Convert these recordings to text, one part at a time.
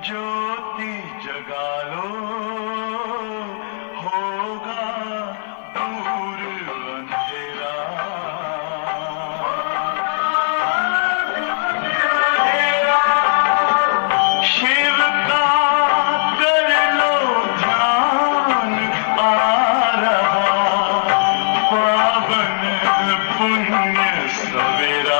ज्योति जगा लो, होगा दूर अंधेरा। शिव का कर लो ध्यान, आ रहा पावन पुण्य सवेरा।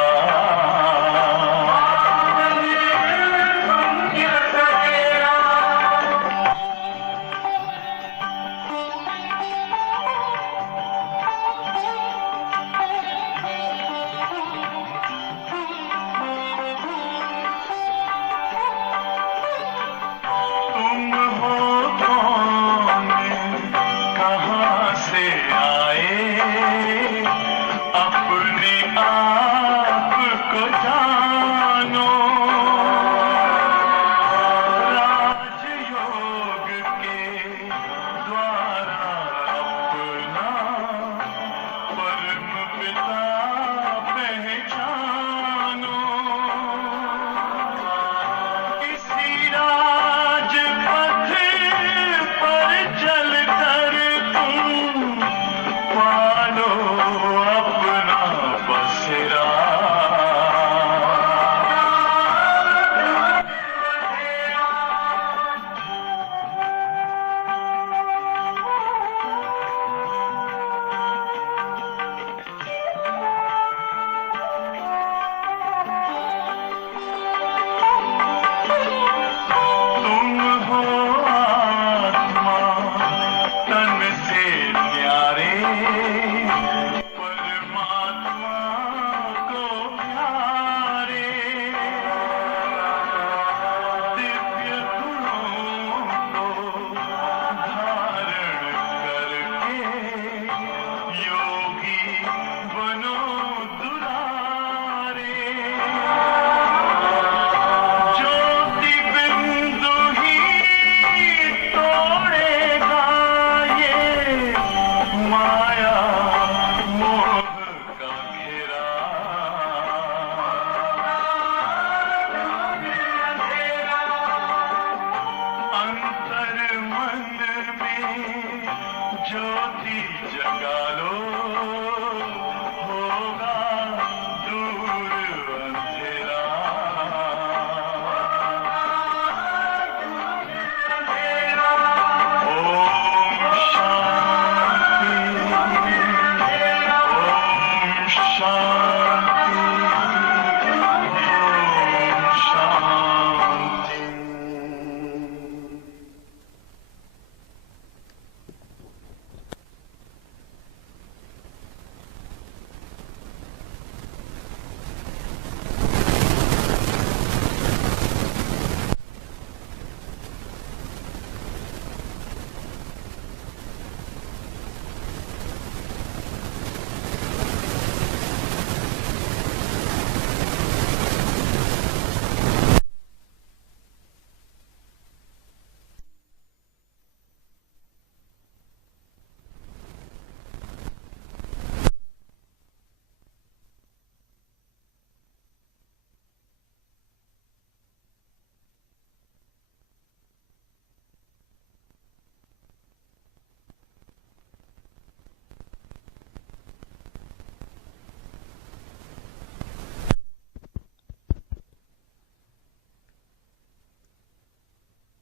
तुम हो कौन, कहाँ से आए, अपने आप को जानो। राजयोग के द्वारा अपना परम पिता पहचानो। इसी राजपथ पर चलकर तुम पालो अपना बसेरा। तुम हो आत्मा तन से न्यारे, परमात्मा को प्यारे। दिव्य गुणों को धारण करके योगी बनो दुलारे। ज्योति बिंदु ही तोड़ेगा ये माया मोह का घेरा। अंतर मन में ज्योति जगा लो, होगा दूर अंधेरा। ओम शांति, ओम शांति, ओम शांति।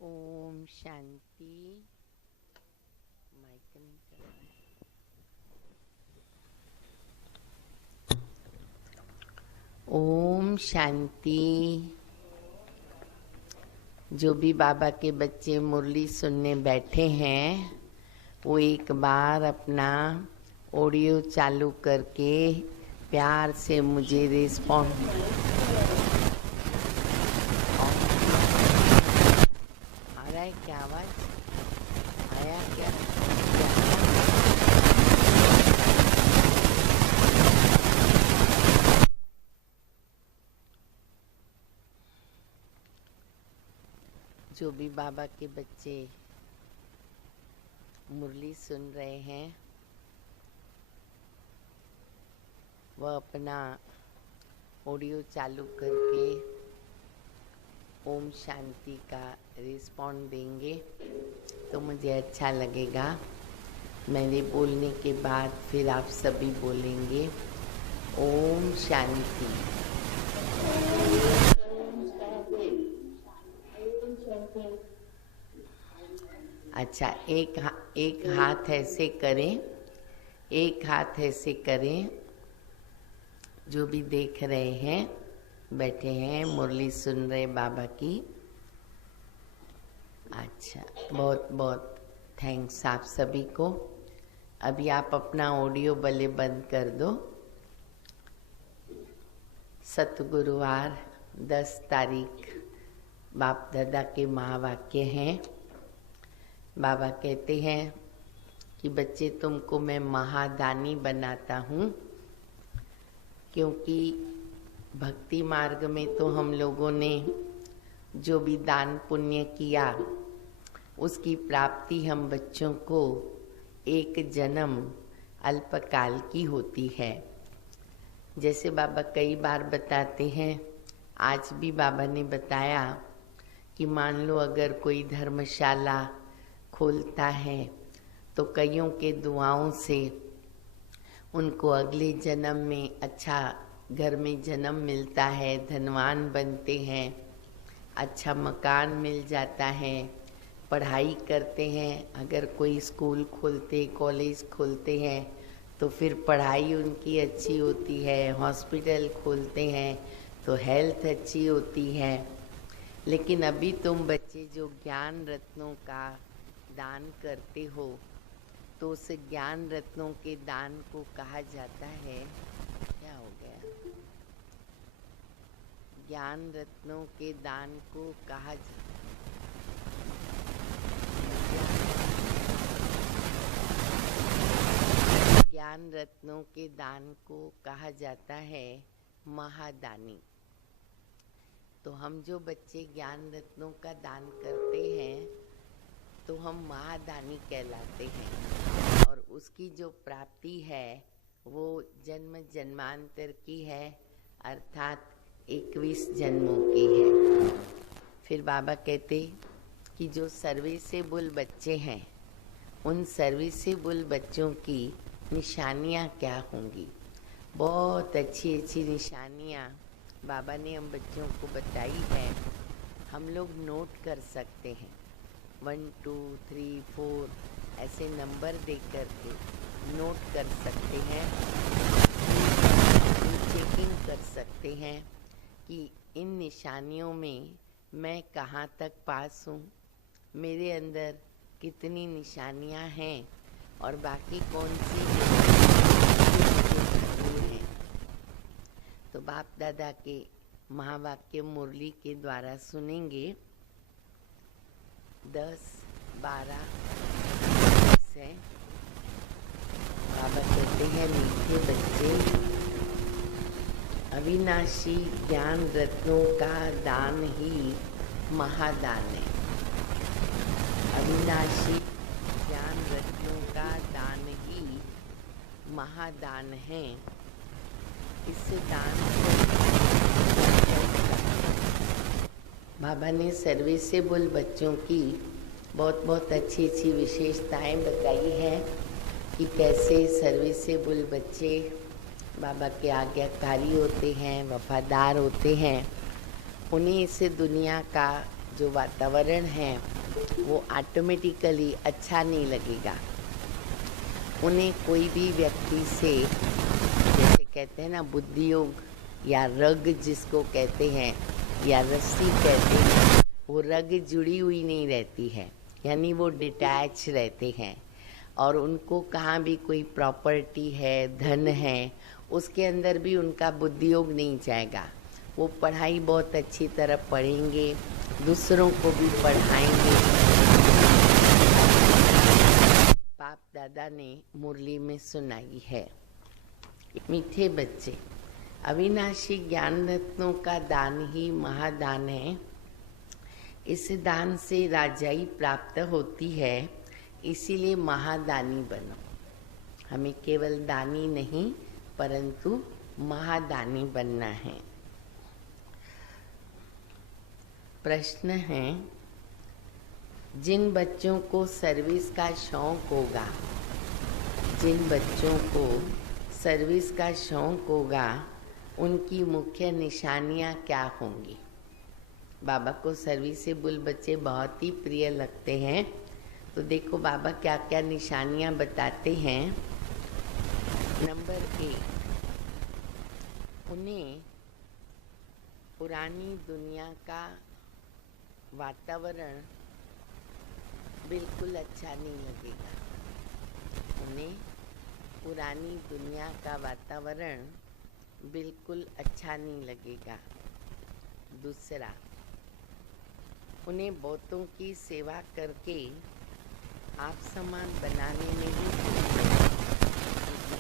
ओम शांति। माइक नहीं चल रहा है। ओम शांति। जो भी बाबा के बच्चे मुरली सुनने बैठे हैं वो एक बार अपना ऑडियो चालू करके प्यार से मुझे रिस्पॉन्ड आ रहा है क्या? आवाज आया क्या? जो भी बाबा के बच्चे मुरली सुन रहे हैं वह अपना ऑडियो चालू करके ओम शांति का रिस्पॉन्ड देंगे तो मुझे अच्छा लगेगा। मेरे बोलने के बाद फिर आप सभी बोलेंगे ओम शांति। अच्छा, एक हाथ ऐसे करें, एक हाथ ऐसे करें। जो भी देख रहे हैं, बैठे हैं, मुरली सुन रहे बाबा की। अच्छा, बहुत बहुत थैंक्स आप सभी को। अभी आप अपना ऑडियो भले बंद कर दो। सतगुरुवार 10 तारीख बाप दादा के महावाक्य हैं। बाबा कहते हैं कि बच्चे तुमको मैं महादानी बनाता हूँ, क्योंकि भक्ति मार्ग में तो हम लोगों ने जो भी दान पुण्य किया उसकी प्राप्ति हम बच्चों को एक जन्म अल्पकाल की होती है। जैसे बाबा कई बार बताते हैं, आज भी बाबा ने बताया कि मान लो अगर कोई धर्मशाला खोलता है तो कईयों के दुआओं से उनको अगले जन्म में अच्छा घर में जन्म मिलता है, धनवान बनते हैं, अच्छा मकान मिल जाता है, पढ़ाई करते हैं। अगर कोई स्कूल खोलते, कॉलेज खोलते हैं तो फिर पढ़ाई उनकी अच्छी होती है, हॉस्पिटल खोलते हैं तो हेल्थ अच्छी होती है। लेकिन अभी तुम बच्चे जो ज्ञान रत्नों का दान करते हो तो उस ज्ञान रत्नों के दान को कहा जाता है, क्या हो गया, ज्ञान रत्नों के दान को कहा ज्ञान रत्नों के दान को कहा जाता है महादानी। तो हम जो बच्चे ज्ञान रत्नों का दान करते हैं तो हम महादानी कहलाते हैं, और उसकी जो प्राप्ति है वो जन्म जन्मांतर की है, अर्थात 21 जन्मों की है। फिर बाबा कहते कि जो सर्विसेबल बच्चे हैं उन सर्विसेबल बच्चों की निशानियाँ क्या होंगी। बहुत अच्छी अच्छी निशानियाँ बाबा ने हम बच्चों को बताई है। हम लोग नोट कर सकते हैं, 1 2 3 4 ऐसे नंबर देख करके नोट कर सकते हैं, चेकिंग कर सकते हैं कि इन निशानियों में मैं कहाँ तक पास हूँ, मेरे अंदर कितनी निशानियाँ हैं और बाकी कौन सी हैं। तो बाप दादा के महावाक्य मुरली के द्वारा सुनेंगे। 10-12 से बाबा कहते हैं, मीठे बच्चे, अविनाशी ज्ञान रत्नों का दान ही महादान है। अविनाशी ज्ञान रत्नों का दान ही महादान है। इससे दान बाबा ने सर्विसेबल बच्चों की बहुत बहुत अच्छी अच्छी विशेषताएं बताई है कि कैसे सर्विसेबल बच्चे बाबा के आज्ञाकारी होते हैं, वफादार होते हैं। उन्हें इस दुनिया का जो वातावरण है वो ऑटोमेटिकली अच्छा नहीं लगेगा। उन्हें कोई भी व्यक्ति से, जैसे कहते हैं ना बुद्धियोग या रग जिसको कहते हैं या रस्सी कहते हैं, वो रग जुड़ी हुई नहीं रहती है, यानी वो डिटैच रहते हैं। और उनको कहाँ भी कोई प्रॉपर्टी है, धन है, उसके अंदर भी उनका बुद्धियोग नहीं जाएगा। वो पढ़ाई बहुत अच्छी तरह पढ़ेंगे, दूसरों को भी पढ़ाएंगे। बाप दादा ने मुरली में सुनाई है, मीठे बच्चे, अविनाशी ज्ञान रत्नों का दान ही महादान है। इस दान से राजाई प्राप्त होती है, इसीलिए महादानी बनो। हमें केवल दानी नहीं परंतु महादानी बनना है। प्रश्न है, जिन बच्चों को सर्विस का शौक होगा, जिन बच्चों को सर्विस का शौक होगा, उनकी मुख्य निशानियां क्या होंगी? बाबा को सर्विसेबल बच्चे बहुत ही प्रिय लगते हैं। तो देखो बाबा क्या क्या निशानियां बताते हैं। नंबर 1, उन्हें पुरानी दुनिया का वातावरण बिल्कुल अच्छा नहीं लगेगा। उन्हें पुरानी दुनिया का वातावरण बिल्कुल अच्छा नहीं लगेगा। दूसरा, उन्हें बहुतों की सेवा करके आप समान बनाने में भी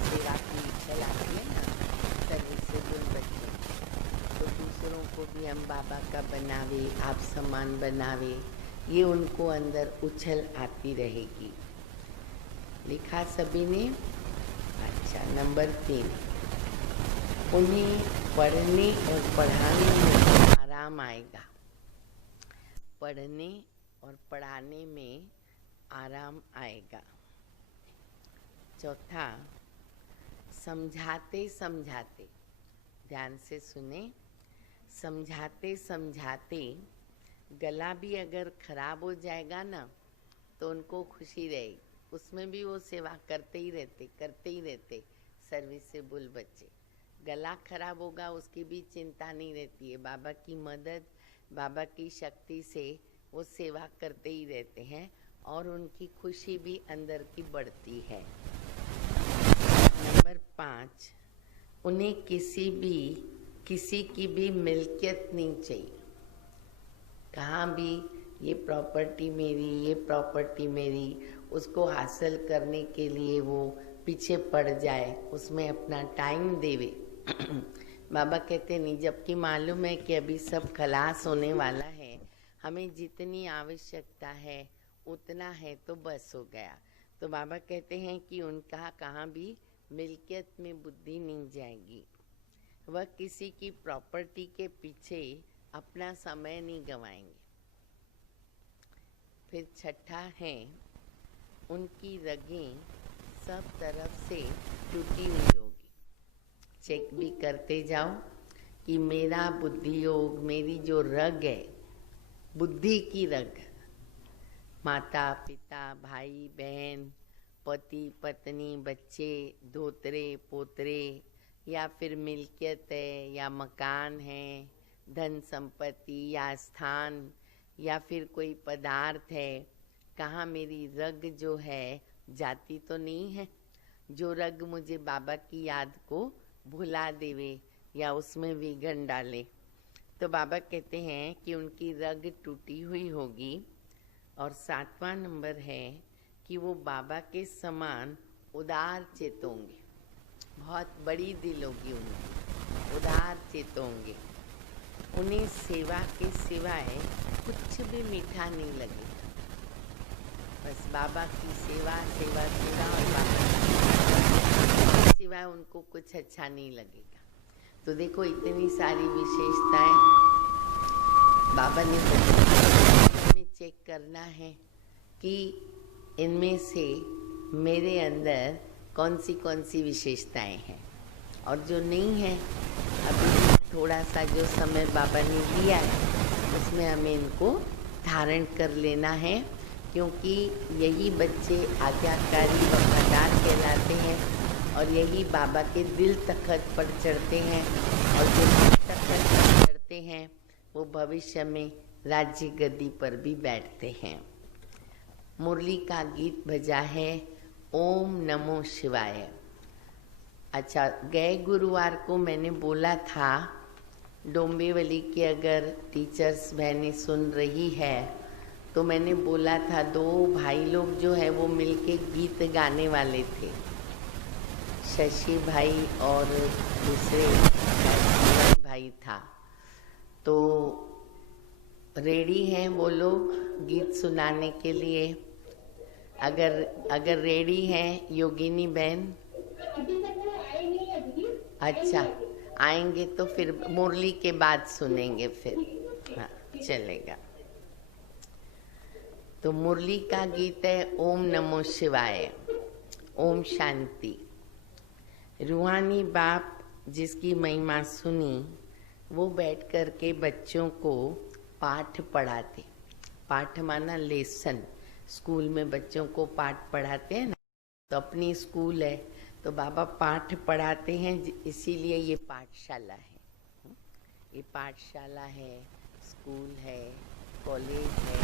सेवा की इच्छा आती है ना, सर्विसेबल बच्चे, तो दूसरों को भी हम बाबा का बनावे, आप समान बनावे, ये उनको अंदर उछल आती रहेगी। लिखा सभी ने? अच्छा। नंबर 3, उन्हें पढ़ने और पढ़ाने में आराम आएगा। पढ़ने और पढ़ाने में आराम आएगा। चौथा, समझाते समझाते, ध्यान से सुने, समझाते समझाते गला भी अगर खराब हो जाएगा ना तो उनको खुशी रहेगी, उसमें भी वो सेवा करते ही रहते सर्विसेबल बच्चे। गला खराब होगा उसकी भी चिंता नहीं रहती है, बाबा की मदद, बाबा की शक्ति से वो सेवा करते ही रहते हैं और उनकी खुशी भी अंदर की बढ़ती है। नंबर 5, उन्हें किसी की भी मिल्कियत नहीं चाहिए। कहाँ भी ये प्रॉपर्टी मेरी, ये प्रॉपर्टी मेरी, उसको हासिल करने के लिए वो पीछे पड़ जाए, उसमें अपना टाइम देवे। बाबा कहते नहीं, जबकि मालूम है कि अभी सब खलास होने वाला है, हमें जितनी आवश्यकता है उतना है तो बस हो गया। तो बाबा कहते हैं कि उनका कहाँ भी मिल्कियत में बुद्धि नहीं जाएगी, वह किसी की प्रॉपर्टी के पीछे अपना समय नहीं गंवाएंगे। फिर छठा है, उनकी रगें सब तरफ से टूटी हुई होगी। चेक भी करते जाओ कि मेरा बुद्धि योग, मेरी जो रग है, बुद्धि की रग, माता पिता, भाई बहन, पति पत्नी, बच्चे, धोतरे पोतरे, या फिर मिल्कियत है, या मकान है, धन संपत्ति या स्थान, या फिर कोई पदार्थ है, कहाँ मेरी रग जो है जाती तो नहीं है, जो रग मुझे बाबा की याद को भुला देवे या उसमें विघन डाले। तो बाबा कहते हैं कि उनकी रग टूटी हुई होगी। और 7वां नंबर है कि वो बाबा के समान उदार चित होंगे, बहुत बड़ी दिल होगी उनकी, उदार चित होंगे। उन्हें सेवा के सिवाय कुछ भी मीठा नहीं लगेगा, बस बाबा की सेवा सेवा सेवा और बाबा के सिवाय उनको कुछ अच्छा नहीं लगेगा। तो देखो इतनी सारी विशेषताएं बाबा ने हमें चेक करना है कि इनमें से मेरे अंदर कौन सी विशेषताएं हैं, और जो नहीं है अभी थोड़ा सा जो समय बाबा ने दिया है उसमें हमें इनको धारण कर लेना है, क्योंकि यही बच्चे आज्ञाकारी वफादार कहलाते हैं और यही बाबा के दिल तखत पर चढ़ते हैं, और जो दिल तखत पर चढ़ते हैं वो भविष्य में राज्य गद्दी पर भी बैठते हैं। मुरली का गीत बजा है ओम नमो शिवाय। अच्छा, गए गुरुवार को मैंने बोला था डोंबिवली की अगर टीचर्स बहनें सुन रही है तो मैंने बोला था 2 भाई लोग जो है वो मिलके गीत गाने वाले थे, शशि भाई और दूसरे भाई था। तो रेडी हैं वो लोग गीत सुनाने के लिए? अगर रेडी हैं योगिनी बहन? अच्छा, आएंगे तो फिर मुरली के बाद सुनेंगे फिर। हाँ, चलेगा। तो मुरली का गीत है ओम नमो शिवाय, ओम शांति। रूहानी बाप जिसकी महिमा सुनी, वो बैठ कर के बच्चों को पाठ पढ़ाते। पाठ माना लेसन। स्कूल में बच्चों को पाठ पढ़ाते हैं ना, तो अपनी स्कूल है तो बाबा पाठ पढ़ाते हैं, इसीलिए ये पाठशाला है। ये पाठशाला है, स्कूल है, कॉलेज है,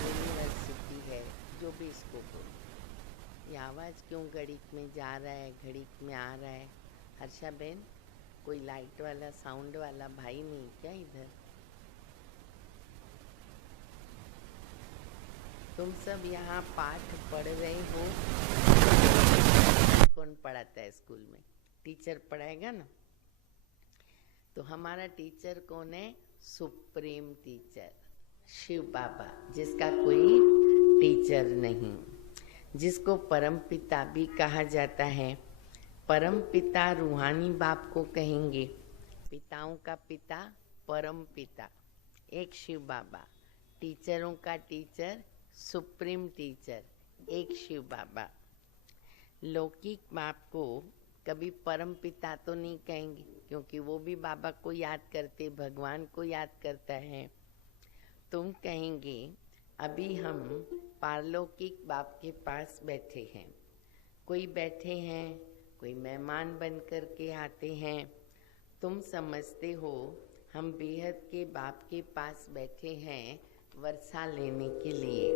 यूनिवर्सिटी है, जो भी इसको बोलो। ये आवाज़ क्यों घड़ीक में जा रहा है, घड़ीक में आ रहा है? हर्षा बहन, कोई लाइट वाला साउंड वाला भाई नहीं क्या इधर? तुम सब यहाँ पाठ पढ़ रहे हो। कौन पढ़ाता है स्कूल में? टीचर पढ़ाएगा ना। तो हमारा टीचर कौन है? सुप्रीम टीचर शिव बाबा, जिसका कोई टीचर नहीं, जिसको परम पिता भी कहा जाता है। परम पिता रूहानी बाप को कहेंगे, पिताओं का पिता परम पिता एक शिव बाबा, टीचरों का टीचर सुप्रीम टीचर एक शिव बाबा। लौकिक बाप को कभी परम पिता तो नहीं कहेंगे, क्योंकि वो भी बाबा को याद करते, भगवान को याद करता है। तुम कहेंगे अभी हम पारलौकिक बाप के पास बैठे हैं। कोई बैठे हैं, कोई मेहमान बन कर के आते हैं। तुम समझते हो हम बेहद के बाप के पास बैठे हैं वर्षा लेने के लिए।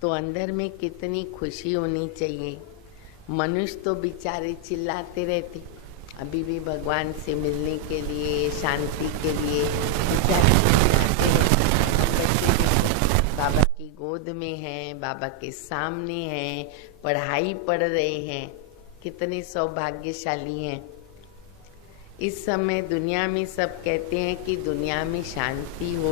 तो अंदर में कितनी खुशी होनी चाहिए। मनुष्य तो बेचारे चिल्लाते रहते, अभी भी भगवान से मिलने के लिए, शांति के लिए बाबा की गोद में हैं, बाबा के सामने हैं, पढ़ाई पढ़ रहे हैं। कितने सौभाग्यशाली हैं। इस समय दुनिया में सब कहते हैं कि दुनिया में शांति हो।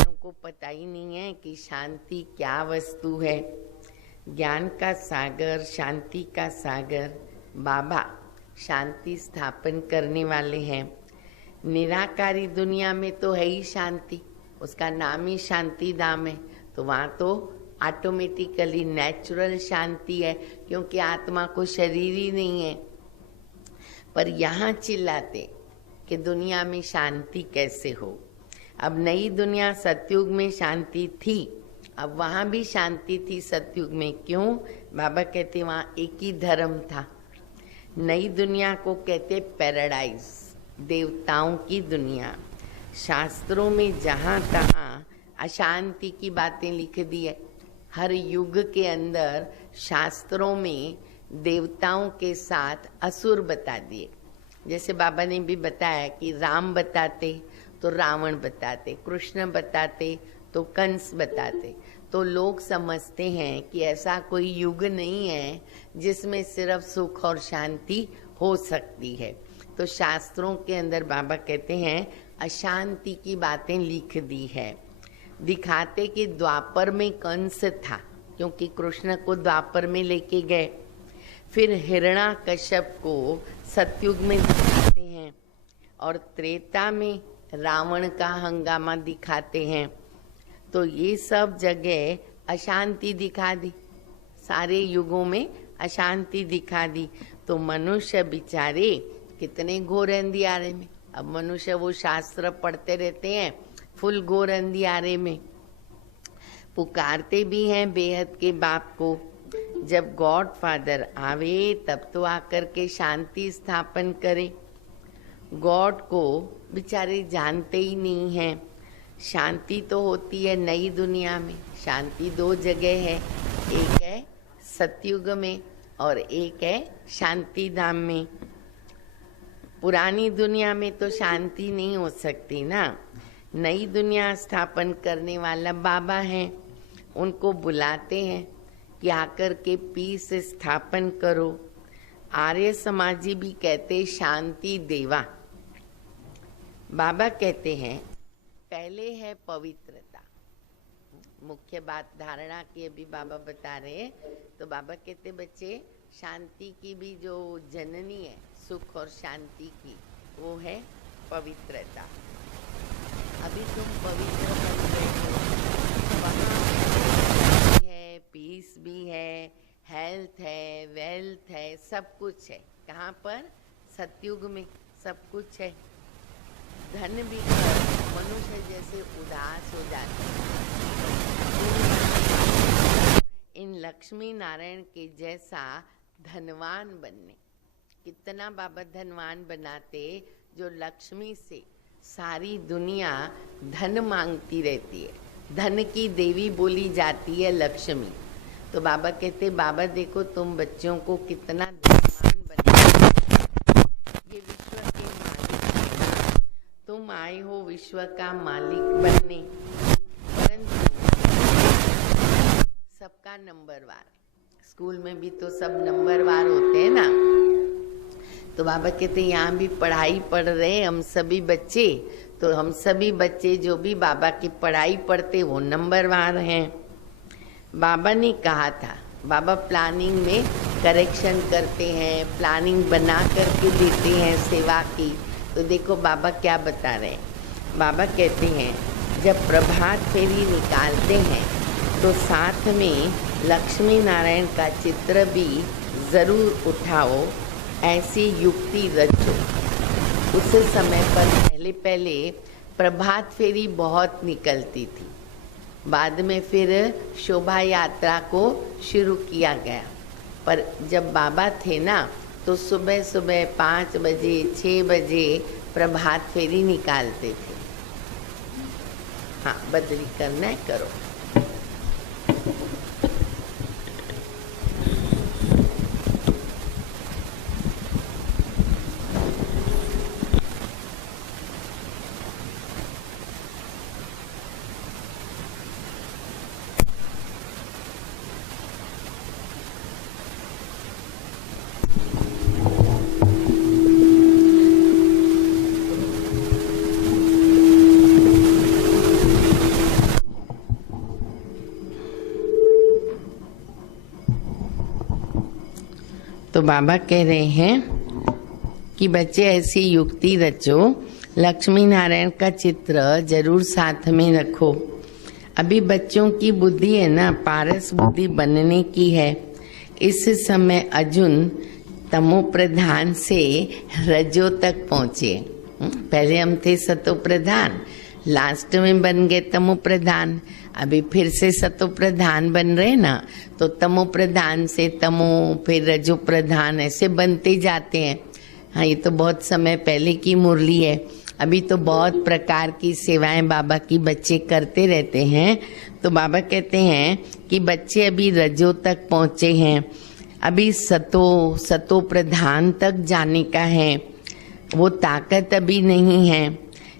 उनको पता ही नहीं है कि शांति क्या वस्तु है। ज्ञान का सागर, शांति का सागर बाबा शांति स्थापन करने वाले हैं। निराकारी दुनिया में तो है ही शांति, उसका नाम ही शांति धाम है। तो वहाँ तो ऑटोमेटिकली नेचुरल शांति है, क्योंकि आत्मा को शरीर ही नहीं है। पर यहाँ चिल्लाते कि दुनिया में शांति कैसे हो। अब नई दुनिया सतयुग में शांति थी, अब वहाँ भी शांति थी सतयुग में। क्यों? बाबा कहते वहाँ एक ही धर्म था। नई दुनिया को कहते पैराडाइज, देवताओं की दुनिया। शास्त्रों में जहाँ तहाँ अशांति की बातें लिख दी है। हर युग के अंदर शास्त्रों में देवताओं के साथ असुर बता दिए। जैसे बाबा ने भी बताया कि राम बताते तो रावण बताते, कृष्ण बताते तो कंस बताते। तो लोग समझते हैं कि ऐसा कोई युग नहीं है जिसमें सिर्फ सुख और शांति हो सकती है। तो शास्त्रों के अंदर बाबा कहते हैं अशांति की बातें लिख दी है। दिखाते कि द्वापर में कंस था, क्योंकि कृष्ण को द्वापर में लेके गए। फिर हिरण्याकश्यप को सतयुग में दिखाते हैं और त्रेता में रावण का हंगामा दिखाते हैं। तो ये सब जगह अशांति दिखा दी, सारे युगों में अशांति दिखा दी। तो मनुष्य बेचारे कितने घोर अंधियारे में। अब मनुष्य वो शास्त्र पढ़ते रहते हैं फुल घोर अंधियारे में, पुकारते भी हैं बेहद के बाप को। जब गॉड फादर आवे तब तो आकर के शांति स्थापन करे। गॉड को बेचारे जानते ही नहीं हैं। शांति तो होती है नई दुनिया में। शांति दो जगह है, एक है सतयुग में और एक है शांति धाम में। पुरानी दुनिया में तो शांति नहीं हो सकती ना। नई दुनिया स्थापन करने वाला बाबा है, उनको बुलाते हैं कि आकर के पीस स्थापन करो। आर्य समाजी भी कहते शांति देवा। बाबा कहते हैं पहले है पवित्रता। मुख्य बात धारणा की अभी बाबा बता रहे हैं। तो बाबा कहते बच्चे शांति की भी जो जननी है, सुख और शांति की, वो है पवित्रता। अभी तुम पवित्र बन गए हो। वहाँ भी है, पीस भी है, हेल्थ है, वेल्थ है, सब कुछ है। कहाँ पर? सतयुग में सब कुछ है। धन भी है। मनुष्य जैसे उदास हो जाते हैं, इन लक्ष्मी नारायण के जैसा धनवान बनने। कितना बाबा धनवान बनाते, जो लक्ष्मी से सारी दुनिया धन मांगती रहती है। धन की देवी बोली जाती है लक्ष्मी। तो बाबा कहते, बाबा देखो तुम बच्चों को कितना धनवान बना। ये विश्व के मालिक, तुम आए हो विश्व का मालिक बनने, परंतु सबका नंबरवार। स्कूल में भी तो सब नंबरवार होते हैं ना। तो बाबा कहते यहाँ भी पढ़ाई पढ़ रहे हम सभी बच्चे, तो हम सभी बच्चे जो भी बाबा की पढ़ाई पढ़ते वो नंबरवार हैं। बाबा ने कहा था, बाबा प्लानिंग में करेक्शन करते हैं, प्लानिंग बना करके देते हैं सेवा की। तो देखो बाबा क्या बता रहे हैं। बाबा कहते हैं जब प्रभात फेरी निकालते हैं तो साथ में लक्ष्मी नारायण का चित्र भी ज़रूर उठाओ, ऐसी युक्ति रचो। उस समय पर पहले प्रभात फेरी बहुत निकलती थी, बाद में फिर शोभा यात्रा को शुरू किया गया। पर जब बाबा थे ना तो सुबह सुबह 5 बजे 6 बजे प्रभात फेरी निकालते थे। हाँ, बदली करना है करो। तो बाबा कह रहे हैं कि बच्चे ऐसी युक्ति रचो, लक्ष्मी नारायण का चित्र जरूर साथ में रखो। अभी बच्चों की बुद्धि है ना, पारस बुद्धि बनने की है। इस समय अर्जुन तमो प्रधान से रजो तक पहुँचे। पहले हम थे सतो प्रधान, लास्ट में बन गए तमो प्रधान। अभी फिर से सतो प्रधान बन रहे ना, तो तमो प्रधान से तमो, फिर रजो प्रधान, ऐसे बनते जाते हैं। हाँ, ये तो बहुत समय पहले की मुरली है। अभी तो बहुत प्रकार की सेवाएं बाबा की बच्चे करते रहते हैं। तो बाबा कहते हैं कि बच्चे अभी रजो तक पहुँचे हैं, अभी सतो प्रधान तक जाने का है। वो ताकत अभी नहीं है,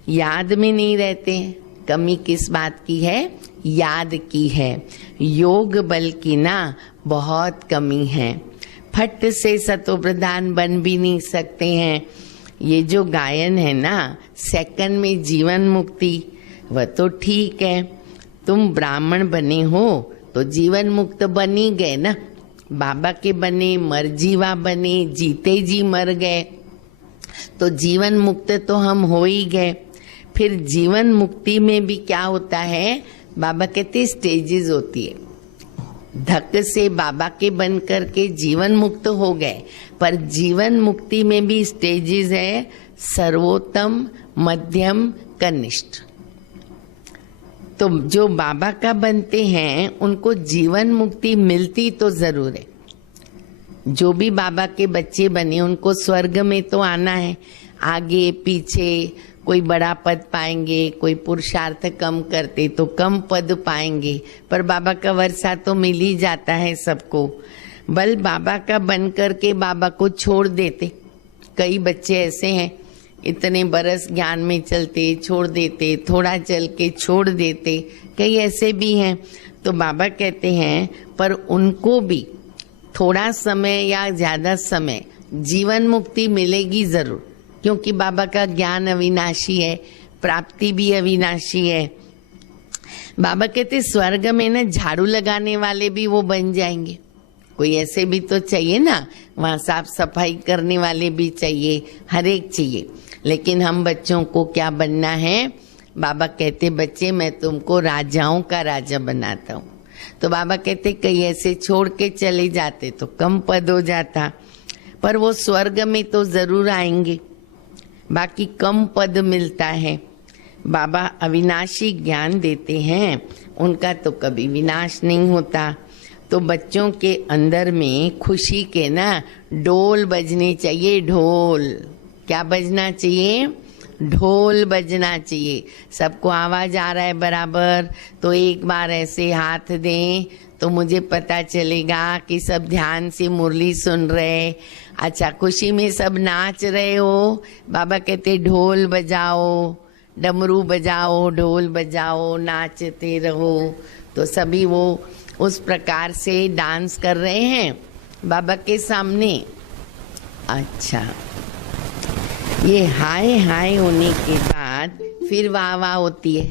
याद में नहीं रहते। कमी किस बात की है? याद की है। योग बल की ना बहुत कमी है। फट से सतो प्रधान बन भी नहीं सकते हैं। ये जो गायन है ना, सेकंड में जीवन मुक्ति, वह तो ठीक है। तुम ब्राह्मण बने हो तो जीवन मुक्त बन ही गए ना। बाबा के बने, मरजीवा बने, जीते जी मर गए, तो जीवन मुक्त तो हम हो ही गए। फिर जीवन मुक्ति में भी क्या होता है? बाबा कहते स्टेजेस होती है। धक से बाबा के बन करके जीवन मुक्त हो गए, पर जीवन मुक्ति में भी स्टेजेस है, सर्वोत्तम, मध्यम, कनिष्ठ। तो जो बाबा का बनते हैं उनको जीवन मुक्ति मिलती तो जरूर है। जो भी बाबा के बच्चे बने उनको स्वर्ग में तो आना है। आगे पीछे कोई बड़ा पद पाएंगे, कोई पुरुषार्थ कम करते तो कम पद पाएंगे, पर बाबा का वर्षा तो मिल ही जाता है सबको। बल बाबा का बन करके बाबा को छोड़ देते। कई बच्चे ऐसे हैं, इतने बरस ज्ञान में चलते छोड़ देते, थोड़ा चल के छोड़ देते, कई ऐसे भी हैं। तो बाबा कहते हैं पर उनको भी थोड़ा समय या ज्यादा समय जीवन मुक्ति मिलेगी जरूर, क्योंकि बाबा का ज्ञान अविनाशी है, प्राप्ति भी अविनाशी है। बाबा कहते स्वर्ग में ना झाड़ू लगाने वाले भी वो बन जाएंगे। कोई ऐसे भी तो चाहिए ना, वहाँ साफ सफाई करने वाले भी चाहिए, हर एक चाहिए। लेकिन हम बच्चों को क्या बनना है? बाबा कहते बच्चे मैं तुमको राजाओं का राजा बनाता हूँ। तो बाबा कहते कहीं ऐसे छोड़ के चले जाते तो कम पद हो जाता, पर वो स्वर्ग में तो जरूर आएंगे, बाकी कम पद मिलता है। बाबा अविनाशी ज्ञान देते हैं, उनका तो कभी विनाश नहीं होता। तो बच्चों के अंदर में खुशी के ना ढोल बजने चाहिए। ढोल क्या बजना चाहिए? ढोल बजना चाहिए। सबको आवाज आ रहा है बराबर? तो एक बार ऐसे हाथ दें तो मुझे पता चलेगा कि सब ध्यान से मुरली सुन रहे। अच्छा, खुशी में सब नाच रहे हो। बाबा कहते ढोल बजाओ, डमरू बजाओ, ढोल बजाओ, नाचते रहो। तो सभी वो उस प्रकार से डांस कर रहे हैं बाबा के सामने। अच्छा, ये हाय हाय होने के बाद फिर वाह वाह होती है।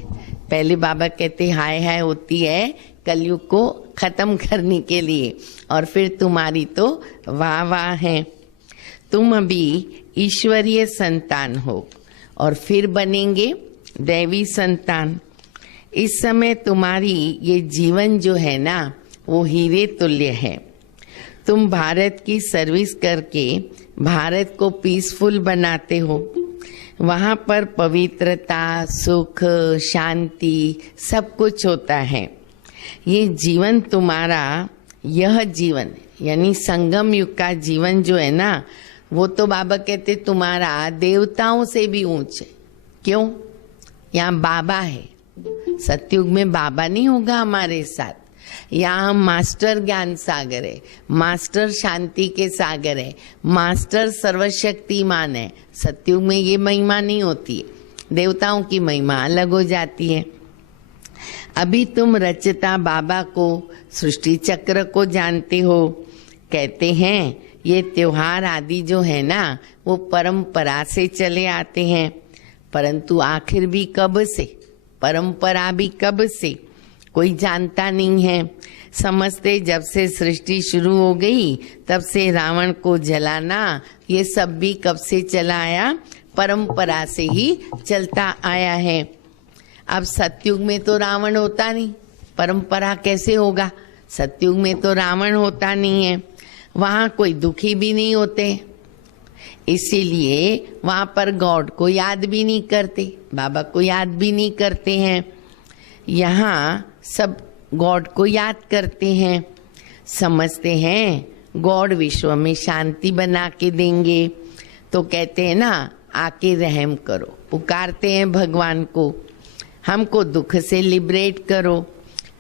पहले बाबा कहते हाय हाय होती है कलयुग को खत्म करने के लिए, और फिर तुम्हारी तो वाह वाह है। तुम अभी ईश्वरीय संतान हो और फिर बनेंगे दैवी संतान। इस समय तुम्हारी ये जीवन जो है ना वो हीरे तुल्य है। तुम भारत की सर्विस करके भारत को पीसफुल बनाते हो। वहाँ पर पवित्रता, सुख, शांति सब कुछ होता है। ये जीवन तुम्हारा, यह जीवन यानी संगम युग का जीवन जो है ना, वो तो बाबा कहते तुम्हारा देवताओं से भी ऊंच है। क्यों? यहाँ बाबा है। सतयुग में बाबा नहीं होगा हमारे साथ। यहाँ हम मास्टर ज्ञान सागर है, मास्टर शांति के सागर है, मास्टर सर्वशक्तिमान है। सतयुग में ये महिमा नहीं होती है, देवताओं की महिमा अलग हो जाती है। अभी तुम रचता बाबा को, सृष्टि चक्र को जानते हो। कहते हैं ये त्योहार आदि जो है ना वो परंपरा से चले आते हैं, परंतु आखिर भी कब से, परंपरा भी कब से कोई जानता नहीं है। समझते जब से सृष्टि शुरू हो गई तब से रावण को जलाना ये सब भी कब से चला आया, परंपरा से ही चलता आया है। अब सतयुग में तो रावण होता नहीं, परंपरा कैसे होगा? सतयुग में तो रावण होता नहीं है, वहाँ कोई दुखी भी नहीं होते, इसीलिए वहाँ पर गॉड को याद भी नहीं करते, बाबा को याद भी नहीं करते हैं। यहाँ सब गॉड को याद करते हैं, समझते हैं गॉड विश्व में शांति बना के देंगे। तो कहते हैं ना आके रहम करो, पुकारते हैं भगवान को, हमको दुख से लिबरेट करो।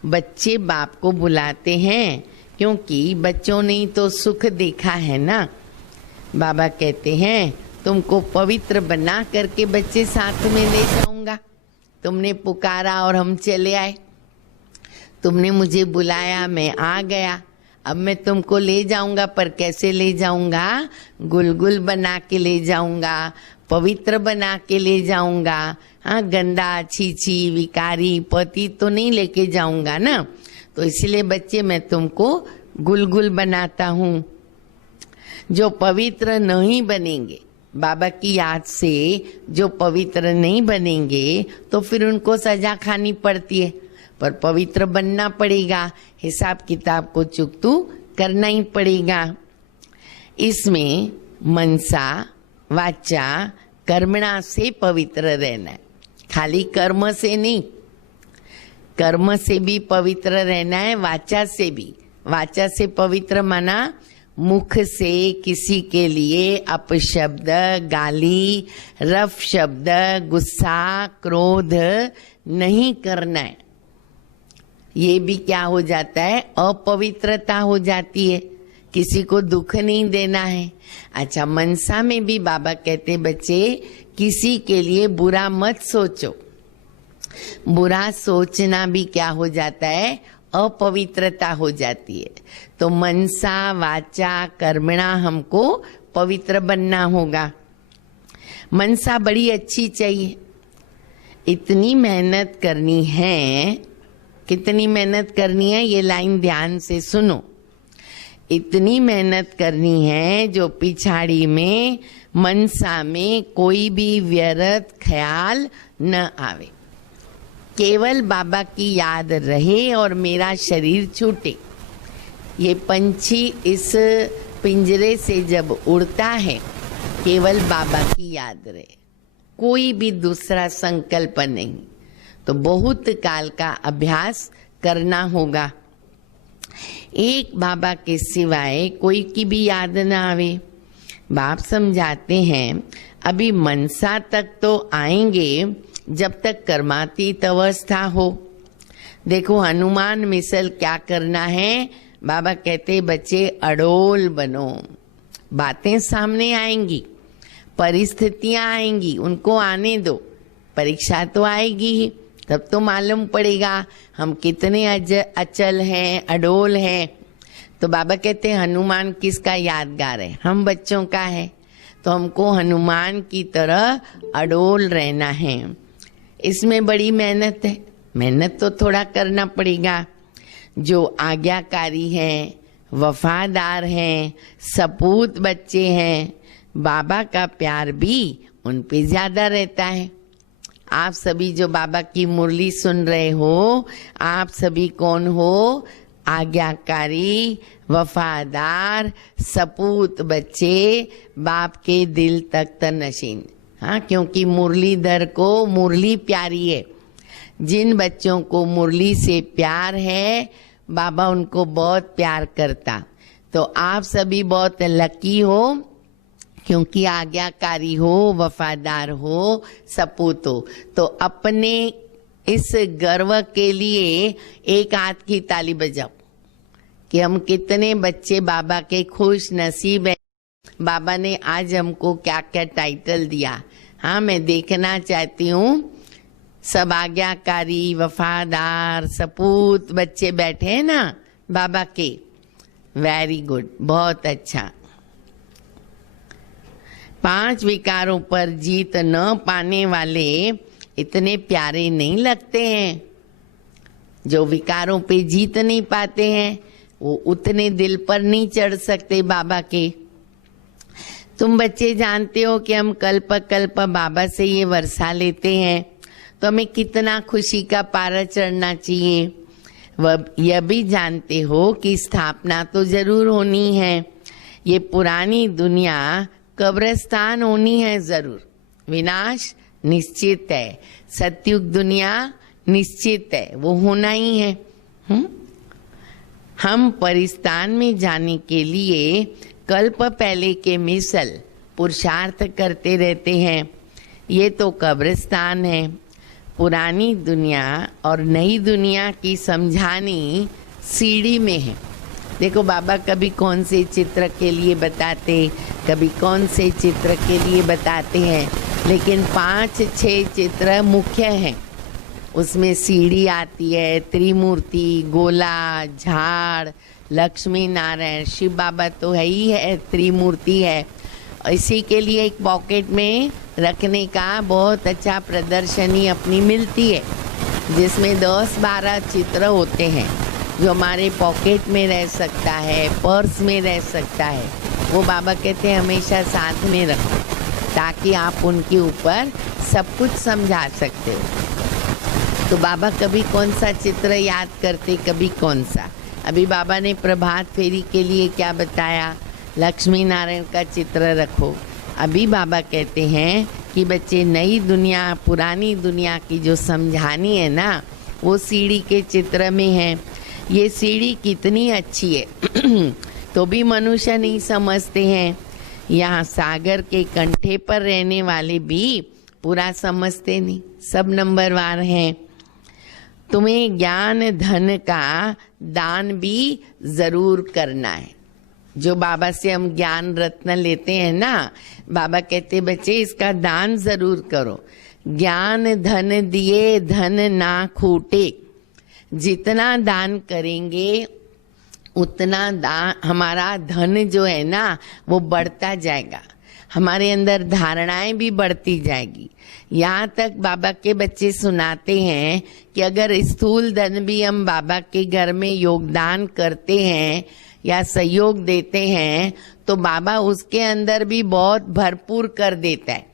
बच्चे बाप को बुलाते हैं क्योंकि बच्चों ने तो सुख देखा है ना। बाबा कहते हैं तुमको पवित्र बना करके बच्चे साथ में ले जाऊंगा। तुमने पुकारा और हम चले आए, तुमने मुझे बुलाया, मैं आ गया। अब मैं तुमको ले जाऊंगा, पर कैसे ले जाऊंगा? गुलगुल बना के ले जाऊंगा, पवित्र बना के ले जाऊंगा। हाँ, गंदा, छीछी, विकारी, पति तो नहीं लेके जाऊंगा ना। तो इसलिए बच्चे मैं तुमको गुलगुल बनाता हूँ। जो पवित्र नहीं बनेंगे, बाबा की याद से जो पवित्र नहीं बनेंगे तो फिर उनको सजा खानी पड़ती है, पर पवित्र बनना पड़ेगा। हिसाब किताब को चुकतू करना ही पड़ेगा। इसमें मनसा, वाचा, कर्मणा से पवित्र रहना है, खाली कर्म से नहीं। कर्म से भी पवित्र रहना है, वाचा से भी। वाचा से पवित्र माना मुख से किसी के लिए अपशब्द, गाली, रफ शब्द, गुस्सा, क्रोध नहीं करना है। ये भी क्या हो जाता है? अपवित्रता हो जाती है। किसी को दुख नहीं देना है। अच्छा, मनसा में भी बाबा कहते बच्चे किसी के लिए बुरा मत सोचो। बुरा सोचना भी क्या हो जाता है? अपवित्रता हो जाती है। तो मनसा, वाचा, कर्मणा हमको पवित्र बनना होगा। मनसा बड़ी अच्छी चाहिए। इतनी मेहनत करनी है, कितनी मेहनत करनी है ये लाइन ध्यान से सुनो। इतनी मेहनत करनी है जो पिछाड़ी में मनसा में कोई भी व्यर्थ ख्याल न आवे। केवल बाबा की याद रहे और मेरा शरीर छूटे। ये पंछी इस पिंजरे से जब उड़ता है, केवल बाबा की याद रहे, कोई भी दूसरा संकल्प नहीं। तो बहुत काल का अभ्यास करना होगा। एक बाबा के सिवाय कोई की भी याद ना आवे। बाप समझाते हैं, अभी मनसा तक तो आएंगे जब तक कर्मातीत अवस्था हो। देखो हनुमान मिसल क्या करना है, बाबा कहते बच्चे अडोल बनो। बातें सामने आएंगी, परिस्थितियां आएंगी, उनको आने दो। परीक्षा तो आएगी ही, तब तो मालूम पड़ेगा हम कितने अचल हैं, अडोल हैं। तो बाबा कहते हैं हनुमान किसका यादगार है? हम बच्चों का है। तो हमको हनुमान की तरह अडोल रहना है। इसमें बड़ी मेहनत है, मेहनत तो थोड़ा करना पड़ेगा। जो आज्ञाकारी हैं, वफादार हैं, सपूत बच्चे हैं, बाबा का प्यार भी उन पे ज्यादा रहता है। आप सभी जो बाबा की मुरली सुन रहे हो, आप सभी कौन हो? आज्ञाकारी, वफादार, सपूत बच्चे, बाप के दिल तक तनशीन। हाँ, क्योंकि मुरलीधर को मुरली प्यारी है। जिन बच्चों को मुरली से प्यार है, बाबा उनको बहुत प्यार करता। तो आप सभी बहुत लकी हो, क्योंकि आज्ञाकारी हो, वफादार हो, सपूत हो। तो अपने इस गर्व के लिए एक हाथ की ताली बजाओ कि हम कितने बच्चे बाबा के खुश नसीब हैं। बाबा ने आज हमको क्या क्या टाइटल दिया। हाँ, मैं देखना चाहती हूँ। सब आज्ञाकारी, वफादार, सपूत बच्चे बैठे हैं ना बाबा के। वेरी गुड, बहुत अच्छा। 5 विकारों पर जीत न पाने वाले इतने प्यारे नहीं लगते हैं। जो विकारों पे जीत नहीं पाते हैं, वो उतने दिल पर नहीं चढ़ सकते बाबा के। तुम बच्चे जानते हो कि हम कल्प कल्प बाबा से ये वर्षा लेते हैं, तो हमें कितना खुशी का पारा चढ़ना चाहिए। वह यह भी जानते हो कि स्थापना तो जरूर होनी है। ये पुरानी दुनिया कब्रिस्तान होनी है जरूर। विनाश निश्चित है। सतयुग दुनिया निश्चित है, वो होना ही है। हम परिस्तान में जाने के लिए कल्प पहले के मिसल पुरुषार्थ करते रहते हैं। ये तो कब्रिस्तान है। पुरानी दुनिया और नई दुनिया की समझानी सीढ़ी में है। देखो बाबा कभी कौन से चित्र के लिए बताते, कभी कौन से चित्र के लिए बताते हैं, लेकिन 5-6 चित्र मुख्य हैं। उसमें सीढ़ी आती है, त्रिमूर्ति, गोला, झाड़, लक्ष्मी नारायण, शिव बाबा तो है ही है, त्रिमूर्ति है। इसी के लिए एक पॉकेट में रखने का बहुत अच्छा प्रदर्शनी अपनी मिलती है, जिसमें 10-12 चित्र होते हैं, जो हमारे पॉकेट में रह सकता है, पर्स में रह सकता है। वो बाबा कहते हैं हमेशा साथ में रखो, ताकि आप उनके ऊपर सब कुछ समझा सकते हो। तो बाबा कभी कौन सा चित्र याद करते, कभी कौन सा। अभी बाबा ने प्रभात फेरी के लिए क्या बताया, लक्ष्मी नारायण का चित्र रखो। अभी बाबा कहते हैं कि बच्चे नई दुनिया पुरानी दुनिया की जो समझानी है ना, वो सीढ़ी के चित्र में है। ये सीढ़ी कितनी अच्छी है तो भी मनुष्य नहीं समझते हैं। यहाँ सागर के कंठे पर रहने वाले भी पूरा समझते नहीं, सब नंबरवार हैं। तुम्हें ज्ञान धन का दान भी जरूर करना है। जो बाबा से हम ज्ञान रत्न लेते हैं ना, बाबा कहते बच्चे इसका दान जरूर करो। ज्ञान धन दिए धन ना खूटे। जितना दान करेंगे उतना दान, हमारा धन जो है ना वो बढ़ता जाएगा, हमारे अंदर धारणाएं भी बढ़ती जाएगी। यहाँ तक बाबा के बच्चे सुनाते हैं कि अगर स्थूल धन भी हम बाबा के घर में योगदान करते हैं या सहयोग देते हैं, तो बाबा उसके अंदर भी बहुत भरपूर कर देता है।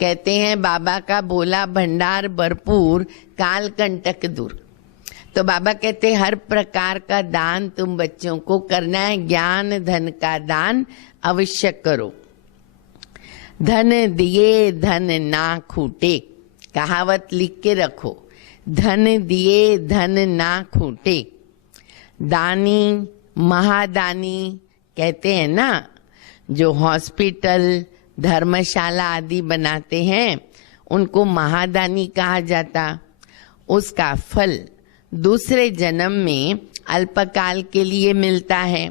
कहते हैं बाबा का भोला भंडार भरपूर, काल कंटक दूर। तो बाबा कहते हर प्रकार का दान तुम बच्चों को करना है, ज्ञान धन का दान अवश्य करो। धन दिए धन ना खूटे, कहावत लिख के रखो, धन दिए धन ना खूटे। दानी महादानी कहते हैं ना, जो हॉस्पिटल धर्मशाला आदि बनाते हैं उनको महादानी कहा जाता। उसका फल दूसरे जन्म में अल्पकाल के लिए मिलता है।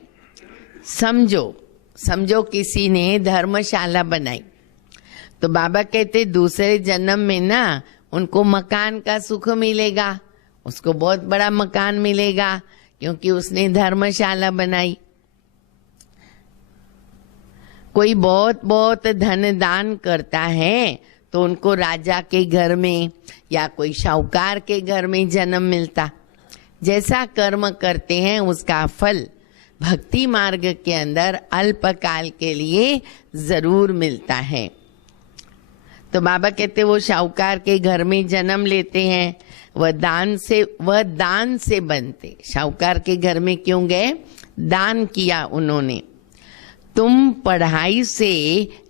समझो किसी ने धर्मशाला बनाई, तो बाबा कहते दूसरे जन्म में ना उनको मकान का सुख मिलेगा, उसको बहुत बड़ा मकान मिलेगा क्योंकि उसने धर्मशाला बनाई। कोई बहुत बहुत धन दान करता है तो उनको राजा के घर में या कोई शाहूकार के घर में जन्म मिलता। जैसा कर्म करते हैं उसका फल भक्ति मार्ग के अंदर अल्पकाल के लिए जरूर मिलता है। तो बाबा कहते वो शाहूकार के घर में जन्म लेते हैं, वह दान से बनते। शाहूकार के घर में क्यों गए? दान किया उन्होंने। तुम पढ़ाई से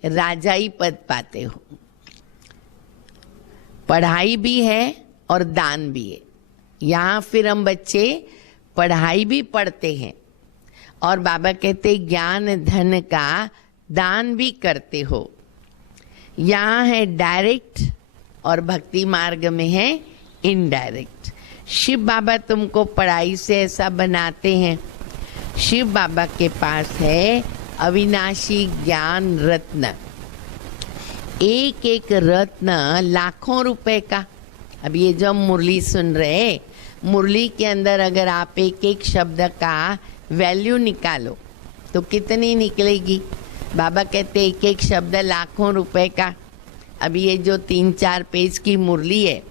राजाई पद पाते हो, पढ़ाई भी है और दान भी है। यहाँ फिर हम बच्चे पढ़ाई भी पढ़ते हैं और बाबा कहते ज्ञान धन का दान भी करते हो। यहाँ है डायरेक्ट और भक्ति मार्ग में है इनडायरेक्ट। शिव बाबा तुमको पढ़ाई से ऐसा बनाते हैं। शिव बाबा के पास है अविनाशी ज्ञान रत्न, एक एक रत्न लाखों रुपए का। अब ये जो हम मुरली सुन रहे, मुरली के अंदर अगर आप एक एक शब्द का वैल्यू निकालो तो कितनी निकलेगी? बाबा कहते एक एक शब्द लाखों रुपए का। अब ये जो 3-4 पेज की मुरली है,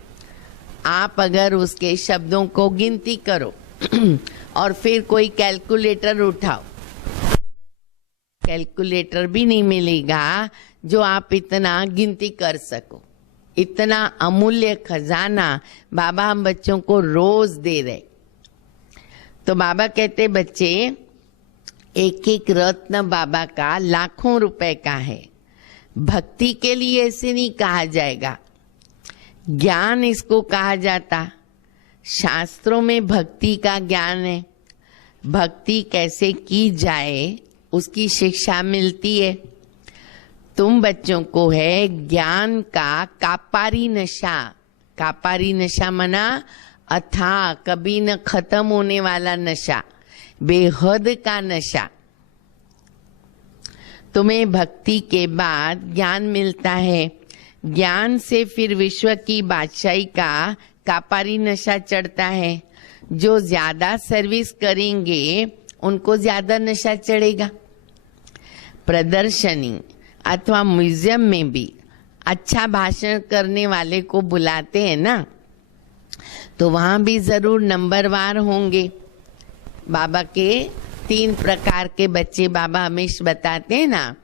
आप अगर उसके शब्दों को गिनती करो और फिर कोई कैलकुलेटर उठाओ, कैलकुलेटर भी नहीं मिलेगा जो आप इतना गिनती कर सको। इतना अमूल्य खजाना बाबा हम बच्चों को रोज दे रहे। तो बाबा कहते बच्चे एक एक रत्न बाबा का लाखों रुपए का है। भक्ति के लिए ऐसे नहीं कहा जाएगा, ज्ञान इसको कहा जाता। शास्त्रों में भक्ति का ज्ञान है, भक्ति कैसे की जाए उसकी शिक्षा मिलती है। तुम बच्चों को है ज्ञान का कापारी नशा। कापारी नशा मना अथाह, कभी न खत्म होने वाला नशा, बेहद का नशा। तुम्हें भक्ति के बाद ज्ञान मिलता है, ज्ञान से फिर विश्व की बादशाही का कापारी नशा चढ़ता है। जो ज्यादा सर्विस करेंगे उनको ज्यादा नशा चढ़ेगा। प्रदर्शनी अथवा म्यूजियम में भी अच्छा भाषण करने वाले को बुलाते हैं ना, तो वहां भी जरूर नंबरवार होंगे। बाबा के 3 प्रकार के बच्चे बाबा हमेशा बताते हैं ना,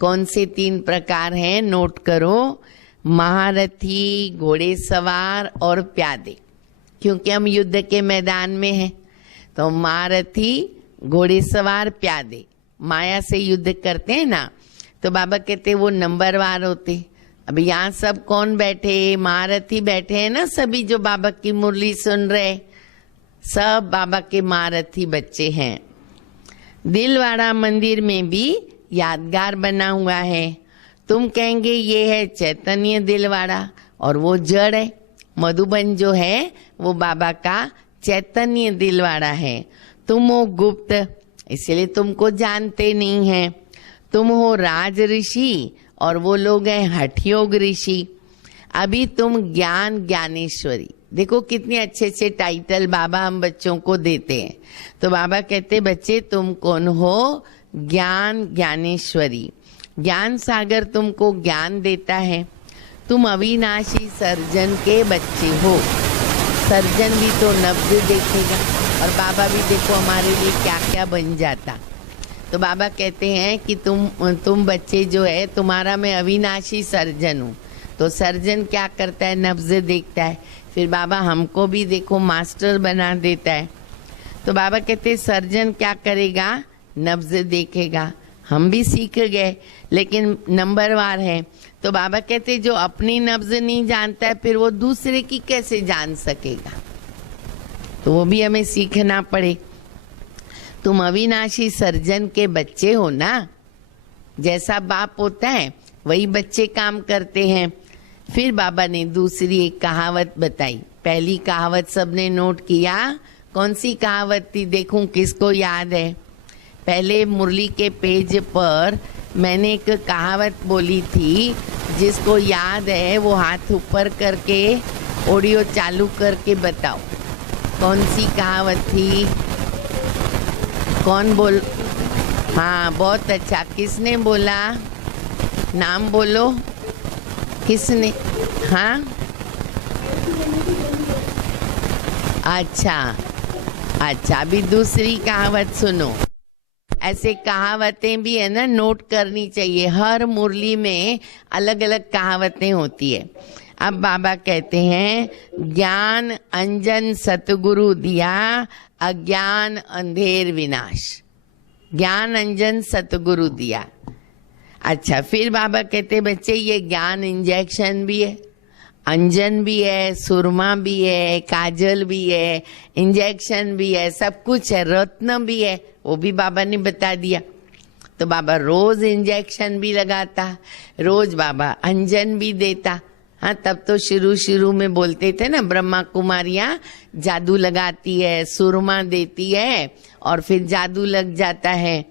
कौन से 3 प्रकार हैं नोट करो। महारथी, घोड़े सवार और प्यादे। क्योंकि हम युद्ध के मैदान में हैं, तो महारथी, घोड़े सवार, प्यादे माया से युद्ध करते हैं ना, तो बाबा कहते वो नंबरवार होते। अब यहाँ सब कौन बैठे? महारथी बैठे हैं ना, सभी जो बाबा की मुरली सुन रहे, सब बाबा के महारथी बच्चे हैं। दिलवाड़ा मंदिर में भी यादगार बना हुआ है। तुम कहेंगे ये है चैतन्य दिलवाड़ा और वो जड़ है। मधुबन जो है वो बाबा का चैतन्य दिलवाड़ा है। तुम हो गुप्त, इसलिए तुमको जानते नहीं हैं। तुम हो राज ऋषि और वो लोग हैं हठयोग ऋषि। अभी तुम ज्ञान ज्ञानेश्वरी। देखो कितने अच्छे अच्छे टाइटल बाबा हम बच्चों को देते हैं। तो बाबा कहते बच्चे तुम कौन हो? ज्ञान ज्ञानेश्वरी। ज्ञान सागर तुमको ज्ञान देता है। तुम अविनाशी सर्जन के बच्चे हो। सर्जन भी तो नब्ज देखेगा और बाबा भी देखो हमारे लिए क्या क्या बन जाता। तो बाबा कहते हैं कि तुम बच्चे जो है, तुम्हारा मैं अविनाशी सर्जन हूँ। तो सर्जन क्या करता है, नब्ज देखता है। फिर बाबा हमको भी देखो मास्टर बना देता है। तो बाबा कहते सर्जन क्या करेगा, नब्ज देखेगा। हम भी सीख गए लेकिन नंबरवार है। तो बाबा कहते जो अपनी नब्ज नहीं जानता है फिर वो दूसरे की कैसे जान सकेगा। तो वो भी हमें सीखना पड़े। तुम अविनाशी सर्जन के बच्चे हो ना, जैसा बाप होता है वही बच्चे काम करते हैं। फिर बाबा ने दूसरी एक कहावत बताई। पहली कहावत सबने नोट किया, कौन सी कहावत थी, देखूं किसको याद है। पहले मुरली के पेज पर मैंने एक कहावत बोली थी, जिसको याद है वो हाथ ऊपर करके ऑडियो चालू करके बताओ कौन सी कहावत थी। कौन बोल, हाँ बहुत अच्छा, किसने बोला, नाम बोलो किसने। हाँ अच्छा अच्छा, अभी दूसरी कहावत सुनो। ऐसे कहावतें भी है ना, नोट करनी चाहिए। हर मुरली में अलग अलग कहावतें होती है। अब बाबा कहते हैं ज्ञान अंजन सतगुरु दिया, अज्ञान अंधेर विनाश। ज्ञान अंजन सतगुरु दिया। अच्छा, फिर बाबा कहते बच्चे ये ज्ञान इंजेक्शन भी है, अंजन भी है, सुरमा भी है, काजल भी है, इंजेक्शन भी है, सब कुछ है, रत्न भी है, वो भी बाबा ने बता दिया। तो बाबा रोज इंजेक्शन भी लगाता, रोज बाबा अंजन भी देता। हाँ, तब तो शुरू शुरू में बोलते थे ना, ब्रह्मा कुमारियां जादू लगाती है, सुरमा देती है और फिर जादू लग जाता है।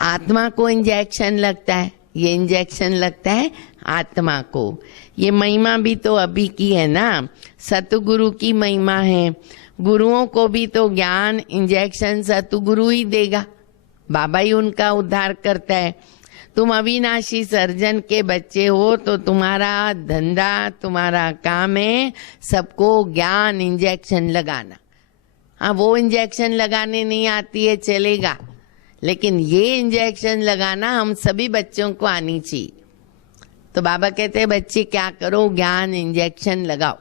आत्मा को इंजेक्शन लगता है, ये इंजेक्शन लगता है आत्मा को। ये महिमा भी तो अभी की है ना, सतगुरु की महिमा है। गुरुओं को भी तो ज्ञान इंजेक्शन सतगुरु ही देगा, बाबा ही उनका उद्धार करता है। तुम अविनाशी सर्जन के बच्चे हो तो तुम्हारा धंधा, तुम्हारा काम है सबको ज्ञान इंजेक्शन लगाना। हाँ, वो इंजेक्शन लगाने नहीं आती है चलेगा, लेकिन ये इंजेक्शन लगाना हम सभी बच्चों को आनी चाहिए। तो बाबा कहते हैं बच्चे क्या करो, ज्ञान इंजेक्शन लगाओ।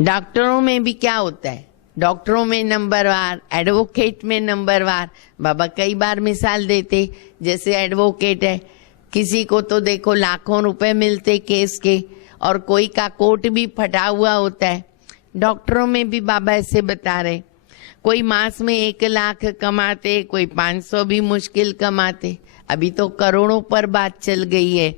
डॉक्टरों में भी क्या होता है, डॉक्टरों में नंबरवार, एडवोकेट में नंबरवार। बाबा कई बार मिसाल देते, जैसे एडवोकेट है, किसी को तो देखो लाखों रुपए मिलते केस के, और कोई का कोर्ट भी फटा हुआ होता है। डॉक्टरों में भी बाबा ऐसे बता रहे, कोई मास में 1 लाख कमाते, कोई 500 भी मुश्किल कमाते, अभी तो करोड़ों पर बात चल गई है।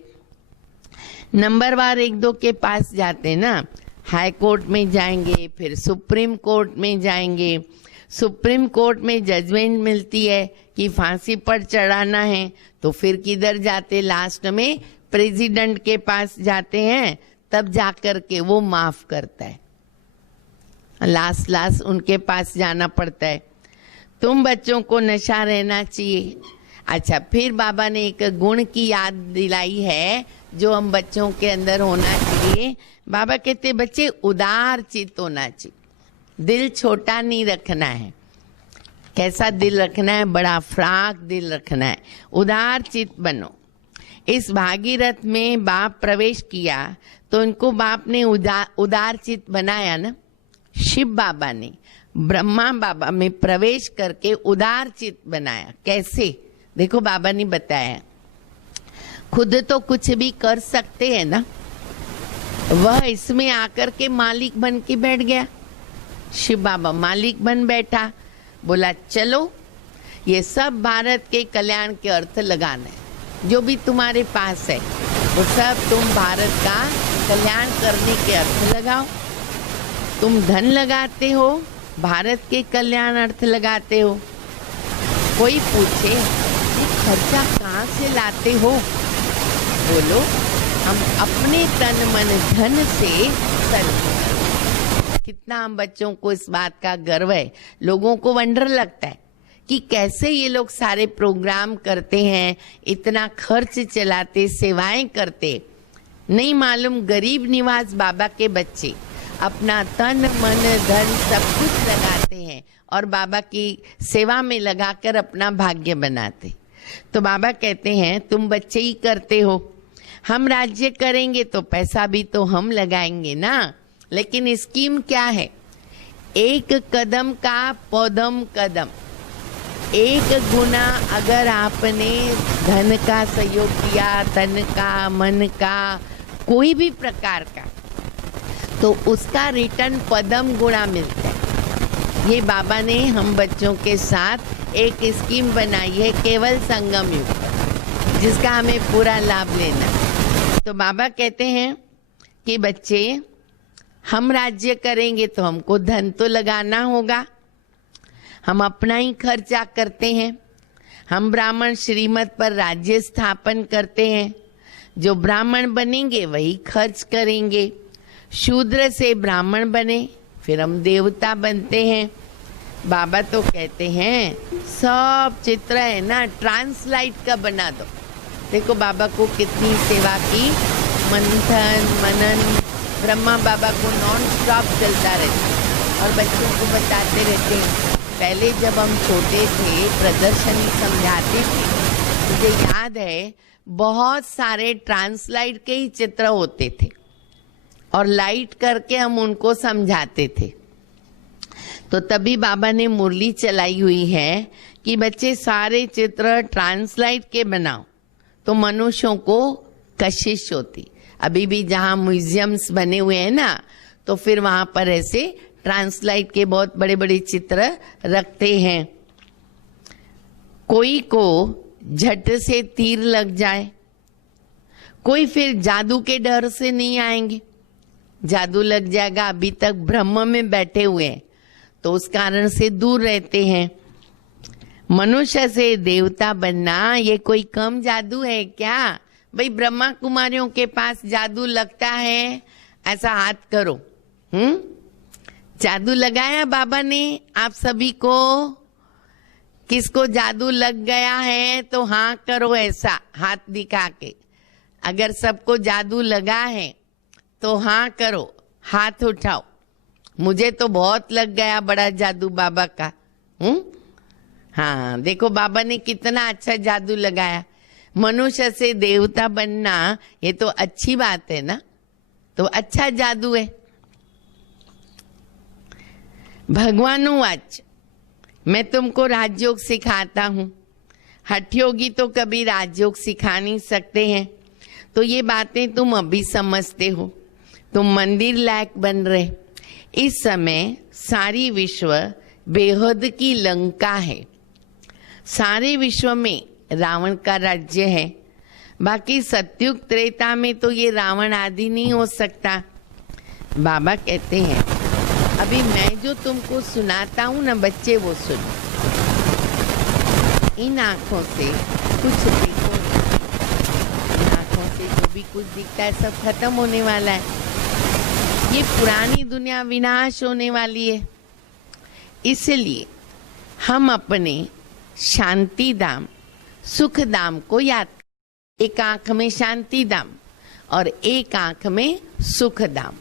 नंबरवार 1-2 के पास जाते ना, हाई कोर्ट में जाएंगे, फिर सुप्रीम कोर्ट में जाएंगे। सुप्रीम कोर्ट में जजमेंट मिलती है कि फांसी पर चढ़ाना है, तो फिर किधर जाते, लास्ट में प्रेसिडेंट के पास जाते हैं, तब जाकर के वो माफ करता है। लास्ट उनके पास जाना पड़ता है। तुम बच्चों को नशा रहना चाहिए। अच्छा, फिर बाबा ने एक गुण की याद दिलाई है जो हम बच्चों के अंदर होना चाहिए। बाबा कहते बच्चे उदार चित्त होना चाहिए, दिल छोटा नहीं रखना है। कैसा दिल रखना है, बड़ा फ्राक दिल रखना है, उदार चित्त बनो। इस भागीरथ में बाप प्रवेश किया तो इनको बाप ने उदार चित्त बनाया ना। शिव बाबा ने ब्रह्मा बाबा में प्रवेश करके उदार चित्त बनाया। कैसे, देखो बाबा ने बताया, खुद तो कुछ भी कर सकते हैं ना, वह इसमें आकर के मालिक बन के बैठ गया। शिव बाबा मालिक बन बैठा, बोला चलो ये सब भारत के कल्याण के अर्थ लगाना है, जो भी तुम्हारे पास है वो सब तुम भारत का कल्याण करने के अर्थ लगाओ। तुम धन लगाते हो, भारत के कल्याण अर्थ लगाते हो। कोई पूछे ये खर्चा कहाँ से लाते हो, बोलो हम अपने तन मन धन से सर्व। कितना हम बच्चों को इस बात का गर्व है। लोगों को वंडर लगता है कि कैसे ये लोग सारे प्रोग्राम करते हैं, इतना खर्च चलाते, सेवाएं करते। नहीं मालूम गरीब निवास बाबा के बच्चे अपना तन मन धन सब कुछ लगाते हैं और बाबा की सेवा में लगाकर अपना भाग्य बनाते। तो बाबा कहते हैं तुम बच्चे ही करते हो, हम राज्य करेंगे तो पैसा भी तो हम लगाएंगे ना। लेकिन स्कीम क्या है? एक कदम का पौधम कदम। एक गुना अगर आपने धन का सहयोग किया, तन का, मन का, कोई भी प्रकार का, तो उसका रिटर्न पदम गुणा मिलता है। ये बाबा ने हम बच्चों के साथ एक स्कीम बनाई है, केवल संगम युग, जिसका हमें पूरा लाभ लेना है। तो बाबा कहते हैं कि बच्चे, हम राज्य करेंगे तो हमको धन तो लगाना होगा। हम अपना ही खर्चा करते हैं। हम ब्राह्मण श्रीमत पर राज्य स्थापन करते हैं। जो ब्राह्मण बनेंगे वही खर्च करेंगे। शूद्र से ब्राह्मण बने, फिर हम देवता बनते हैं। बाबा तो कहते हैं सब चित्र है ना, ट्रांसलाइट का बना दो। देखो बाबा को कितनी सेवा की, मंथन मनन, ब्रह्मा बाबा को नॉन स्टॉप चलता रहता और बच्चों को बताते रहते हैं। पहले जब हम छोटे थे, प्रदर्शनी समझाते थे, मुझे याद है बहुत सारे ट्रांसलाइट के ही चित्र होते थे और लाइट करके हम उनको समझाते थे। तो तभी बाबा ने मुरली चलाई हुई है कि बच्चे सारे चित्र ट्रांसलाइट के बनाओ, तो मनुष्यों को कशिश होती। अभी भी जहाँ म्यूजियम्स बने हुए हैं ना, तो फिर वहां पर ऐसे ट्रांसलाइट के बहुत बड़े बड़े चित्र रखते हैं। कोई को झट से तीर लग जाए, कोई फिर जादू के डर से नहीं आएंगे, जादू लग जाएगा, अभी तक ब्रह्म में बैठे हुए हैं तो उस कारण से दूर रहते हैं। मनुष्य से देवता बनना ये कोई कम जादू है क्या? भाई ब्रह्मा कुमारियों के पास जादू लगता है, ऐसा हाथ करो। जादू लगाया बाबा ने आप सभी को? किसको जादू लग गया है तो हाँ करो, ऐसा हाथ दिखा के। अगर सबको जादू लगा है तो हाँ करो, हाथ उठाओ। मुझे तो बहुत लग गया बड़ा जादू बाबा का। हाँ देखो बाबा ने कितना अच्छा जादू लगाया। मनुष्य से देवता बनना ये तो अच्छी बात है ना, तो अच्छा जादू है। भगवानुवाच, मैं तुमको राजयोग सिखाता हूँ। हठयोगी तो कभी राजयोग सिखा नहीं सकते हैं, तो ये बातें तुम अभी समझते हो। तुम मंदिर लायक बन रहे। इस समय सारी विश्व बेहद की लंका है। सारे विश्व में रावण का राज्य है। बाकी सतयुग त्रेता में तो ये रावण आदि नहीं हो सकता। बाबा कहते हैं अभी मैं जो तुमको सुनाता हूँ ना बच्चे, वो सुनो। इन आंखों से कुछ देखो, इन आंखों से जो भी कुछ दिखता है सब खत्म होने वाला है। ये पुरानी दुनिया विनाश होने वाली है। इसलिए हम अपने शांति धाम, सुख धाम को याद, एक आंख में शांति धाम और एक आंख में सुख धाम।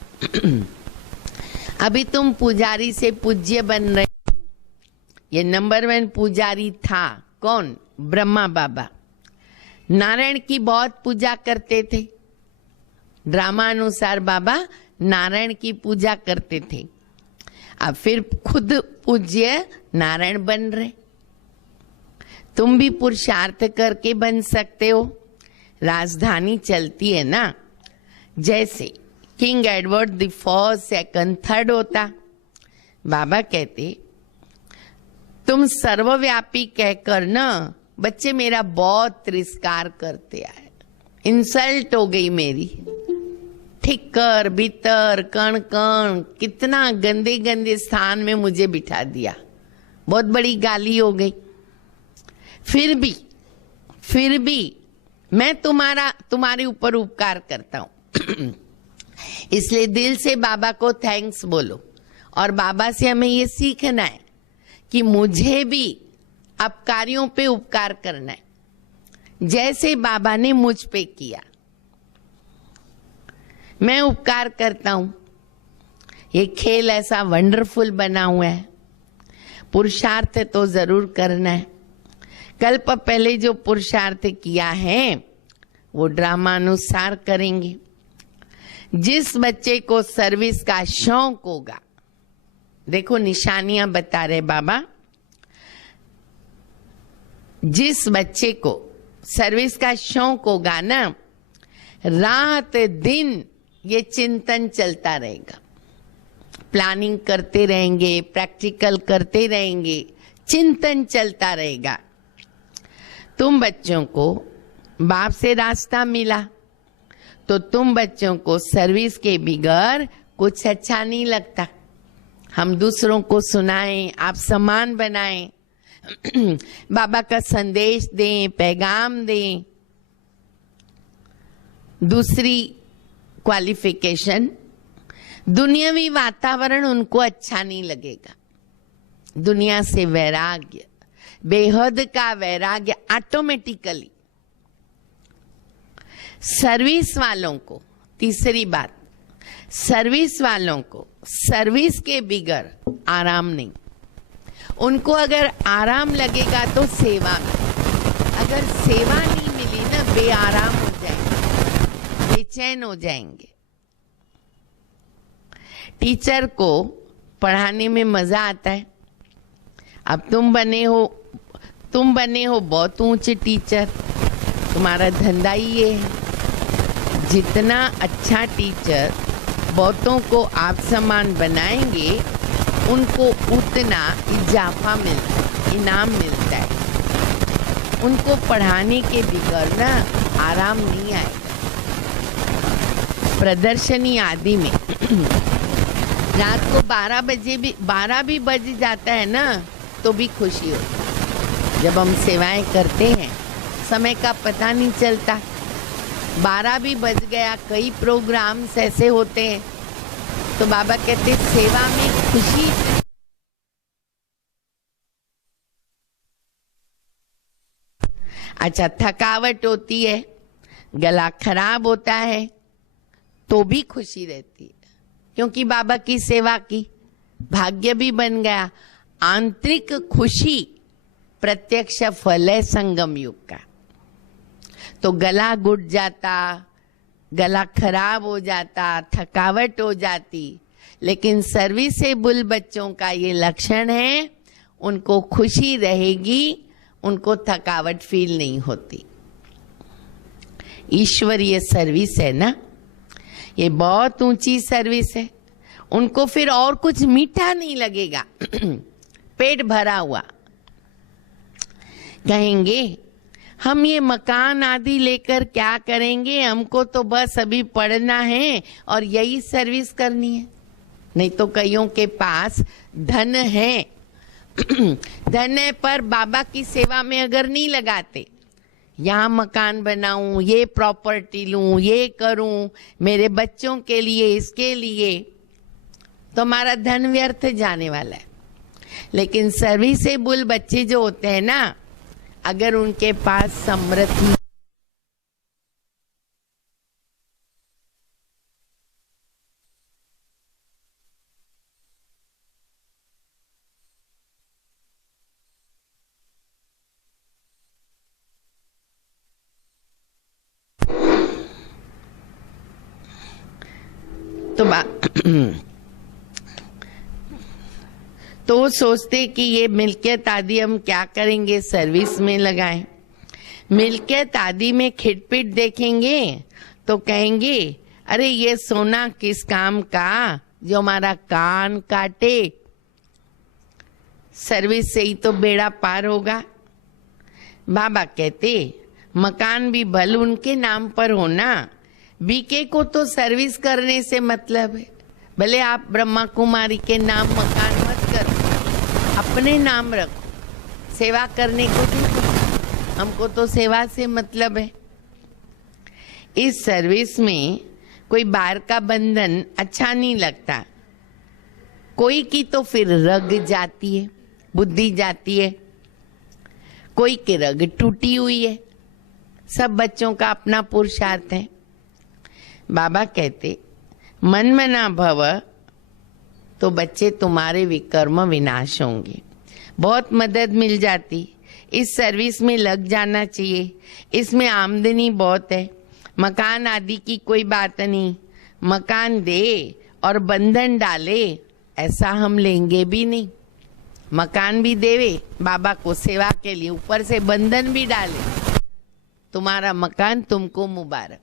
अभी तुम पुजारी से पूज्य बन रहे। ये नंबर 1 पुजारी था कौन? ब्रह्मा बाबा। नारायण की बहुत पूजा करते थे। ड्रामा अनुसार बाबा नारायण की पूजा करते थे। अब फिर खुद पूज्य नारायण बन रहे। तुम भी पुरुषार्थ करके बन सकते हो। राजधानी चलती है ना, जैसे king Edward the first, second, third होता। बाबा कहते तुम सर्वव्यापी कहकर ना बच्चे मेरा बहुत तिरस्कार करते आए, इंसल्ट हो गई मेरी। ठिक्कर, भीतर, कण कण, कितना गंदे गंदे स्थान में मुझे बिठा दिया, बहुत बड़ी गाली हो गई। फिर भी मैं तुम्हारे ऊपर उपकार करता हूं। इसलिए दिल से बाबा को थैंक्स बोलो। और बाबा से हमें ये सीखना है कि मुझे भी अपकारियों पे उपकार करना है, जैसे बाबा ने मुझ पे किया। मैं उपकार करता हूं। ये खेल ऐसा वंडरफुल बना हुआ है, पुरुषार्थ तो जरूर करना है। कल्प पहले जो पुरुषार्थ किया है वो ड्रामा अनुसार करेंगे। जिस बच्चे को सर्विस का शौक होगा, देखो निशानियां बता रहे बाबा, जिस बच्चे को सर्विस का शौक होगा ना, रात दिन ये चिंतन चलता रहेगा, प्लानिंग करते रहेंगे, प्रैक्टिकल करते रहेंगे, चिंतन चलता रहेगा। तुम बच्चों को बाप से रास्ता मिला तो तुम बच्चों को सर्विस के बिगैर कुछ अच्छा नहीं लगता। हम दूसरों को सुनाएं, आप समान बनाएं, बाबा का संदेश दें, पैगाम दें। दूसरी क्वालिफिकेशन, दुनियावी वातावरण उनको अच्छा नहीं लगेगा। दुनिया से वैराग्य, बेहद का वैराग्य ऑटोमेटिकली। सर्विस वालों को, तीसरी बात, सर्विस वालों को सर्विस के बिगर आराम नहीं। उनको अगर आराम लगेगा तो सेवा में, अगर सेवा नहीं मिली ना, बेआराम हो जाएंगे, बेचैन हो जाएंगे। टीचर को पढ़ाने में मजा आता है। अब तुम बने हो बहुत ऊंचे टीचर, तुम्हारा धंधा ही ये है। जितना अच्छा टीचर बहुतों को आप समान बनाएंगे, उनको उतना इजाफा इनाम मिलता है। उनको पढ़ाने के बगैर ना आराम नहीं आएगा। प्रदर्शनी आदि में रात को 12 भी बज जाता है ना, तो भी खुशी होती है। जब हम सेवाएं करते हैं, समय का पता नहीं चलता। 12 भी बज गया, कई प्रोग्राम्स ऐसे होते हैं, तो बाबा कहते सेवा में खुशी। अच्छा, थकावट होती है, गला खराब होता है, तो भी खुशी रहती है, क्योंकि बाबा की सेवा की, भाग्य भी बन गया। आंतरिक खुशी प्रत्यक्ष फल है संगम युग का। तो गला घुट जाता, गला खराब हो जाता, थकावट हो जाती, लेकिन सर्विसेबल बच्चों का ये लक्षण है, उनको खुशी रहेगी, उनको थकावट फील नहीं होती। ईश्वरीय सर्विस है ना, ये बहुत ऊंची सर्विस है। उनको फिर और कुछ मीठा नहीं लगेगा। पेट भरा हुआ, कहेंगे हम ये मकान आदि लेकर क्या करेंगे, हमको तो बस अभी पढ़ना है और यही सर्विस करनी है। नहीं तो कईयों के पास धन है, धन है, पर बाबा की सेवा में अगर नहीं लगाते, यहाँ मकान बनाऊं, ये प्रॉपर्टी लूं, ये करूं मेरे बच्चों के लिए, इसके लिए, तो हमारा धन व्यर्थ जाने वाला है। लेकिन सर्विसेबल बच्चे जो होते हैं ना, अगर उनके पास समृद्धि, तो वो सोचते कि ये मिल्कियत आदि हम क्या करेंगे, सर्विस में लगाएं। मिल्कियत आदि में खिटपिट देखेंगे तो कहेंगे अरे ये सोना किस काम का जो हमारा कान काटे। सर्विस से ही तो बेड़ा पार होगा। बाबा कहते मकान भी भले उनके नाम पर होना, बीके को तो सर्विस करने से मतलब है। भले आप ब्रह्मा कुमारी के नाम मकान मत करो, अपने नाम रखो, सेवा करने को भी हमको तो सेवा से मतलब है। इस सर्विस में कोई बाहर का बंधन अच्छा नहीं लगता। कोई की तो फिर रग जाती है, बुद्धि जाती है, कोई की रग टूटी हुई है। सब बच्चों का अपना पुरुषार्थ है। बाबा कहते मन मना भव, तो बच्चे तुम्हारे विकर्म विनाश होंगे। बहुत मदद मिल जाती, इस सर्विस में लग जाना चाहिए, इसमें आमदनी बहुत है। मकान आदि की कोई बात नहीं, मकान दे और बंधन डाले ऐसा हम लेंगे भी नहीं। मकान भी देवे बाबा को सेवा के लिए, ऊपर से बंधन भी डाले, तुम्हारा मकान तुमको मुबारक।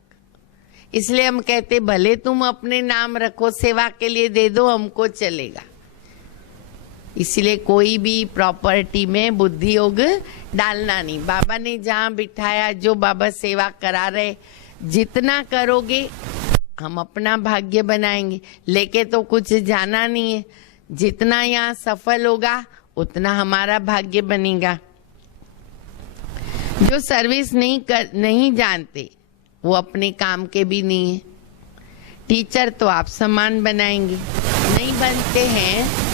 इसलिए हम कहते भले तुम अपने नाम रखो, सेवा के लिए दे दो, हमको चलेगा। इसलिए कोई भी प्रॉपर्टी में बुद्धि योग डालना नहीं। बाबा ने जहाँ बिठाया, जो बाबा सेवा करा रहे, जितना करोगे हम अपना भाग्य बनाएंगे। लेके तो कुछ जाना नहीं है, जितना यहाँ सफल होगा उतना हमारा भाग्य बनेगा। जो सर्विस नहीं जानते वो अपने काम के भी नहीं है। टीचर तो आप समान बनाएंगे, नहीं बनते हैं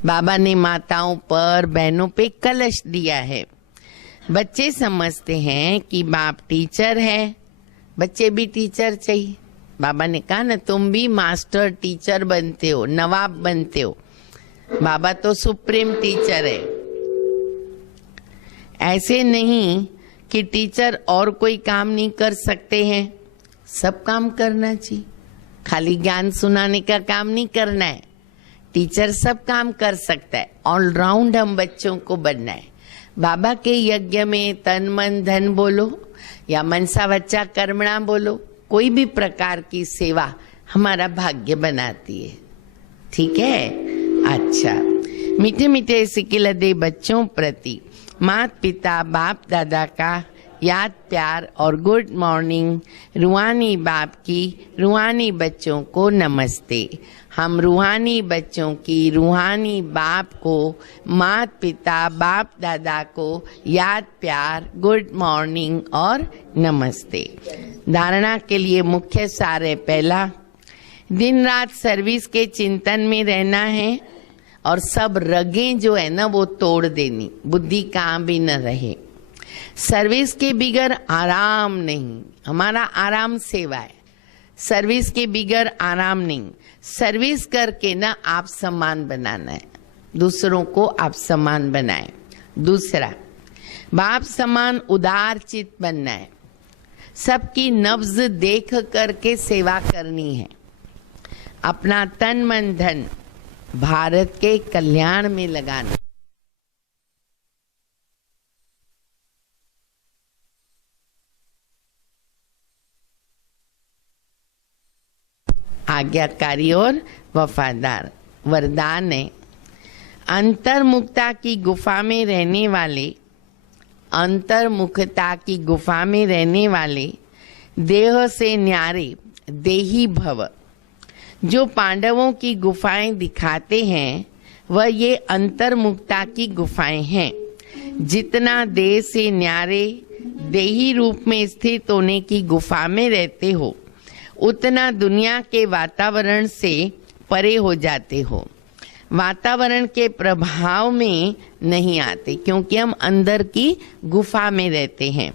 बाबा ने माताओं पर, बहनों पे कलश दिया है। बच्चे समझते हैं कि बाप टीचर है, बच्चे भी टीचर चाहिए। बाबा ने कहा ना, तुम भी मास्टर टीचर बनते हो, नवाब बनते हो। बाबा तो सुप्रीम टीचर है। ऐसे नहीं कि टीचर और कोई काम नहीं कर सकते हैं, सब काम करना चाहिए। खाली ज्ञान सुनाने का काम नहीं करना है। टीचर सब काम कर सकता है, ऑलराउंड हम बच्चों को बनना है। बाबा के यज्ञ में तन मन धन बोलो या मनसा वच्चा कर्मणा बोलो, कोई भी प्रकार की सेवा हमारा भाग्य बनाती है। ठीक है? अच्छा, मीठे मीठे सिकिल दे बच्चों प्रति माता पिता बाप दादा का याद प्यार और गुड मॉर्निंग। रूहानी बाप की रूहानी बच्चों को नमस्ते। हम रूहानी बच्चों की रूहानी बाप को, माता पिता बाप दादा को याद प्यार, गुड मॉर्निंग और नमस्ते। धारणा के लिए मुख्य सार है, पहला, दिन रात सर्विस के चिंतन में रहना है और सब रगें जो है ना वो तोड़ देनी, बुद्धि कहाँ भी न रहे। सर्विस के बिगर आराम नहीं, हमारा आराम सेवा है। सर्विस के बिगर आराम नहीं। सर्विस करके ना आप सम्मान बनाना है, दूसरों को आप सम्मान बनाए। दूसरा, बाप समान उदार चित बनना है। सबकी नब्ज देख करके सेवा करनी है। अपना तन मन धन भारत के कल्याण में लगाना। आज्ञाकारी और वफादार। वरदान है, अंतर्मुखता की गुफा में रहने वाले, अंतर्मुखता की गुफा में रहने वाले देह से न्यारे देही भव। जो पांडवों की गुफाएं दिखाते हैं वह ये अंतर्मुखता की गुफाएं हैं। जितना देह से न्यारे देही रूप में स्थित होने की गुफा में रहते हो, उतना दुनिया के वातावरण से परे हो जाते हो। वातावरण के प्रभाव में नहीं आते, क्योंकि हम अंदर की गुफा में रहते हैं।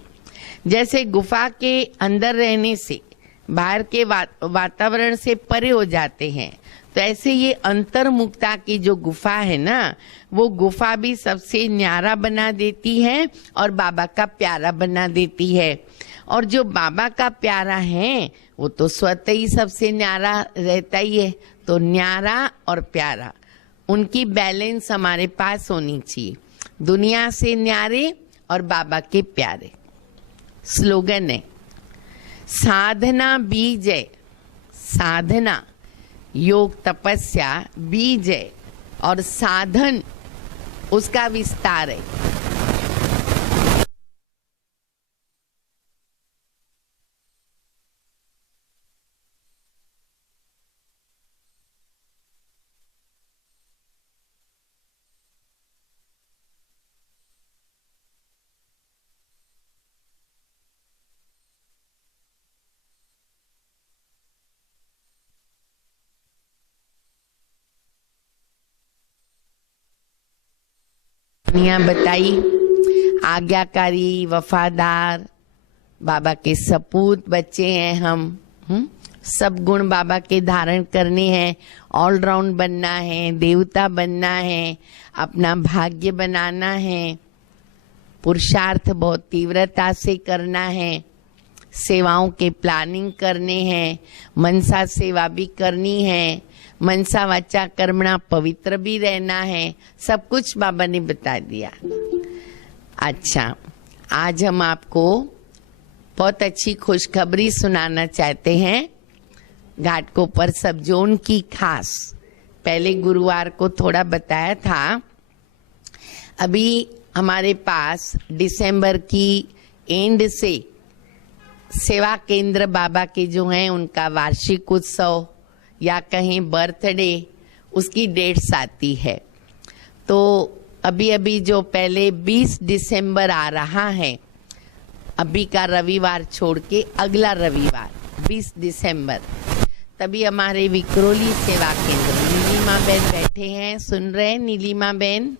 जैसे गुफा के अंदर रहने से बाहर के वातावरण से परे हो जाते हैं, तो ऐसे ये अंतर्मुखता की जो गुफा है ना, वो गुफा भी सबसे न्यारा बना देती है और बाबा का प्यारा बना देती है। और जो बाबा का प्यारा है वो तो स्वतः ही सबसे न्यारा रहता ही है। तो न्यारा और प्यारा, उनकी बैलेंस हमारे पास होनी चाहिए। दुनिया से न्यारे और बाबा के प्यारे। स्लोगन है, साधना बीज है। साधना योग तपस्या बीज है और साधन उसका विस्तार है। बताई, आज्ञाकारी, वफादार, बाबा के सपूत बच्चे हैं हम। सब गुण बाबा के धारण करने हैं, ऑलराउंड बनना है, देवता बनना है, अपना भाग्य बनाना है, पुरुषार्थ बहुत तीव्रता से करना है, सेवाओं के प्लानिंग करने हैं, मनसा सेवा भी करनी है, मनसा वाचा कर्मणा पवित्र भी रहना है। सब कुछ बाबा ने बता दिया। अच्छा, आज हम आपको बहुत अच्छी खुशखबरी सुनाना चाहते हैं। घाटकोपर सब जोन की खास, पहले गुरुवार को थोड़ा बताया था। अभी हमारे पास दिसंबर की एंड से सेवा केंद्र बाबा के जो हैं उनका वार्षिक उत्सव या कहीं बर्थडे, उसकी डेट्स आती है। तो अभी अभी जो पहले 20 दिसंबर आ रहा है, अभी का रविवार छोड़ के अगला रविवार 20 दिसंबर, तभी हमारे विक्रोली सेवा केंद्र, नीलिमा बहन बैठे हैं, सुन रहे हैं नीलिमा बहन?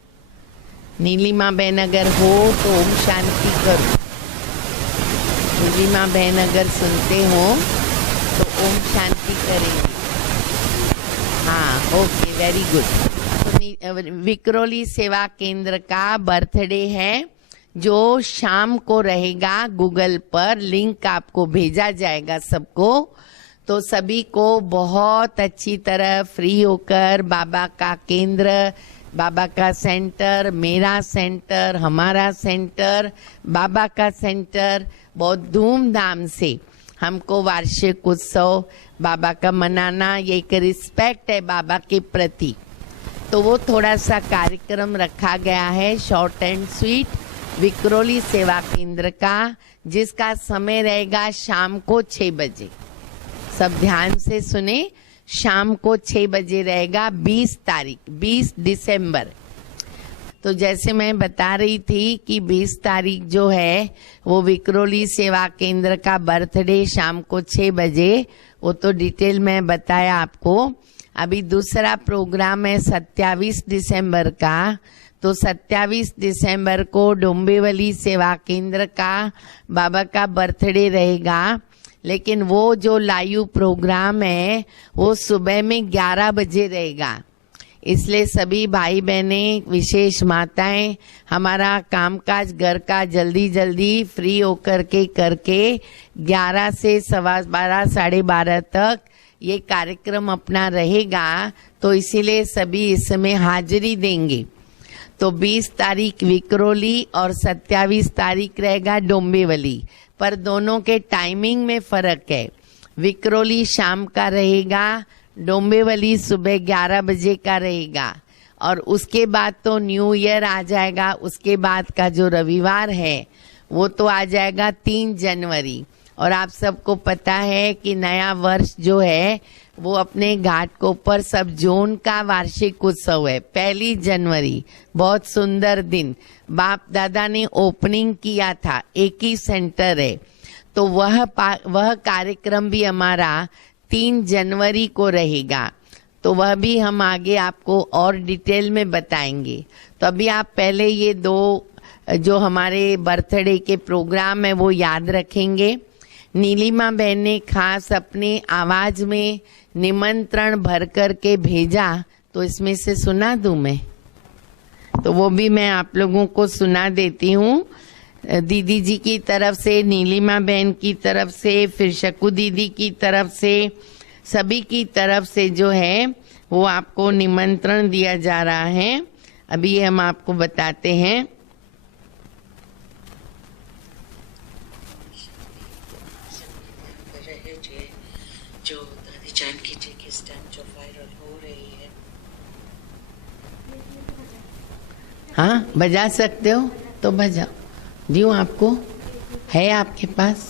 नीलिमा बहन अगर हो तो ओम शांति करो। नीलिमा बहन अगर सुनते हो तो ओम शांति करेंगे। हाँ, ओके, वेरी गुड। तो विक्रोली सेवा केंद्र का बर्थडे है, जो शाम को रहेगा। गूगल पर लिंक आपको भेजा जाएगा सबको। तो सभी को बहुत अच्छी तरह फ्री होकर बाबा का केंद्र, बाबा का सेंटर, मेरा सेंटर, हमारा सेंटर, बाबा का सेंटर, बहुत धूमधाम से हमको वार्षिक उत्सव बाबा का मनाना, ये एक रिस्पेक्ट है बाबा के प्रति। तो वो थोड़ा सा कार्यक्रम रखा गया है, शॉर्ट एंड स्वीट, विक्रोली सेवा केंद्र का, जिसका समय रहेगा शाम को 6 बजे। सब ध्यान से सुने, शाम को 6 बजे रहेगा, 20 तारीख, 20 दिसंबर। तो जैसे मैं बता रही थी कि 20 तारीख जो है वो विक्रोली सेवा केंद्र का बर्थडे शाम को 6 बजे, वो तो डिटेल में बताया आपको। अभी दूसरा प्रोग्राम है 27 दिसंबर का। तो 27 दिसंबर को डोंबिवली सेवा केंद्र का बाबा का बर्थडे रहेगा, लेकिन वो जो लाइव प्रोग्राम है वो सुबह में 11 बजे रहेगा। इसलिए सभी भाई बहनें, विशेष माताएं, हमारा कामकाज घर का जल्दी जल्दी फ्री होकर के करके 11 से 12:15, 12:30 तक ये कार्यक्रम अपना रहेगा। तो इसीलिए सभी इसमें हाजिरी देंगे। तो 20 तारीख विक्रोली और 27 तारीख रहेगा डोंबिवली, पर दोनों के टाइमिंग में फर्क है। विक्रोली शाम का रहेगा, डोंबिवली सुबह 11 बजे का रहेगा। और उसके बाद तो न्यू ईयर आ जाएगा। उसके बाद का जो रविवार है वो तो आ जाएगा 3 जनवरी। और आप सबको पता है कि नया वर्ष जो है वो अपने घाटकोपर सब जोन का वार्षिक उत्सव है, 1 जनवरी। बहुत सुंदर दिन, बाप दादा ने ओपनिंग किया था, एक ही सेंटर है। तो वह कार्यक्रम भी हमारा 3 जनवरी को रहेगा। तो वह भी हम आगे आपको और डिटेल में बताएंगे। तो अभी आप पहले ये 2 जो हमारे बर्थडे के प्रोग्राम है वो याद रखेंगे। नीलिमा बहन ने खास अपने आवाज में निमंत्रण भर कर के भेजा, तो इसमें से सुना दूं मैं, तो वो भी मैं आप लोगों को सुना देती हूँ। दीदी जी की तरफ से, नीलिमा बहन की तरफ से, फिर शकु दीदी की तरफ से, सभी की तरफ से जो है वो आपको निमंत्रण दिया जा रहा है। अभी हम आपको बताते हैं। जो दादी जानकी जी की स्टैम्प जो वायरल हो रही है, हाँ बजा सकते हो तो बजाओ, दियो आपको, है आपके पास?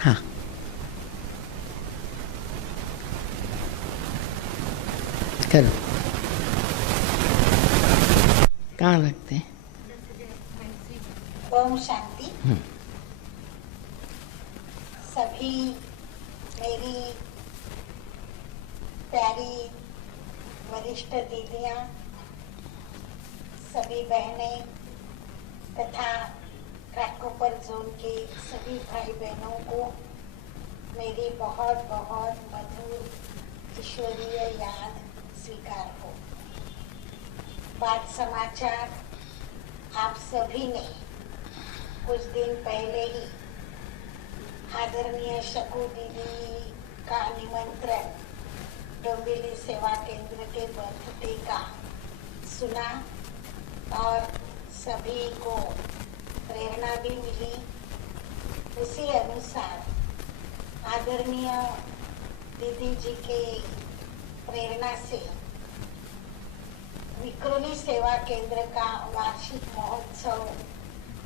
हाँ, करो। कहाँ रखते हैं? ओम शांति। सभी मेरी प्यारी वरिष्ठ दीदियाँ, सभी बहनें तथा घाटकोपर जोन के सभी भाई बहनों को मेरी बहुत बहुत मधुर ईश्वरीय याद स्वीकार हो। बात समाचार आप सभी ने कुछ दिन पहले ही आदरणीय शकू दीदी का निमंत्रण डोंबिवली सेवा केंद्र के बर्थडे का सुना और सभी को प्रेरणा भी मिली। उसी अनुसार आदरणीय दीदी जी के प्रेरणा से विक्रोली सेवा केंद्र का वार्षिक महोत्सव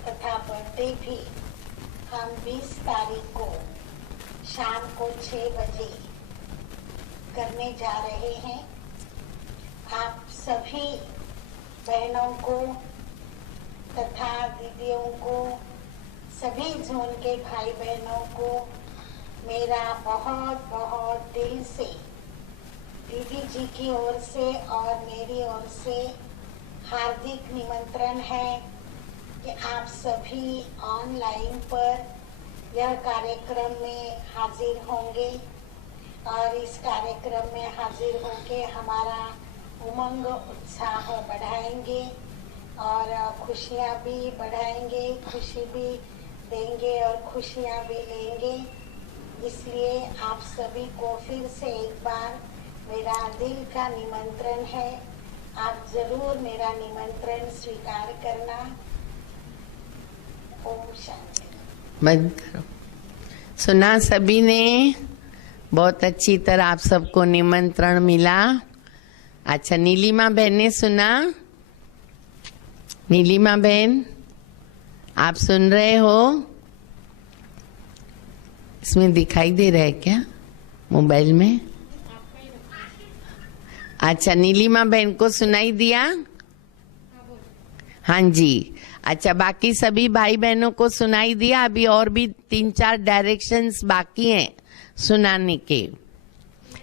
तथा बर्थडे भी हम 20 तारीख को शाम को 6 बजे करने जा रहे हैं। आप सभी बहनों को तथा दीदियों को, सभी जोन के भाई बहनों को मेरा बहुत बहुत दिल से दीदी जी की ओर से और मेरी ओर से हार्दिक निमंत्रण है कि आप सभी ऑनलाइन पर यह कार्यक्रम में हाजिर होंगे और इस कार्यक्रम में हाजिर होकर हमारा उमंग उत्साह बढ़ाएंगे और खुशियाँ भी बढ़ाएंगे, खुशी भी देंगे और खुशियाँ भी लेंगे। इसलिए आप सभी को फिर से एक बार मेरा दिल का निमंत्रण है। आप जरूर मेरा निमंत्रण स्वीकार करना। ओम शांति। बंद करो। सुना सभी ने? बहुत अच्छी तरह आप सबको निमंत्रण मिला। अच्छा, नीलिमा बहन ने सुना? नीलिमा बहन, आप सुन रहे हो? इसमें दिखाई दे रहा है क्या मोबाइल में? अच्छा, नीलिमा बहन को सुनाई दिया? हाँ जी। अच्छा, बाकी सभी भाई बहनों को सुनाई दिया? अभी और भी 3-4 डायरेक्शंस बाकी हैं सुनाने के।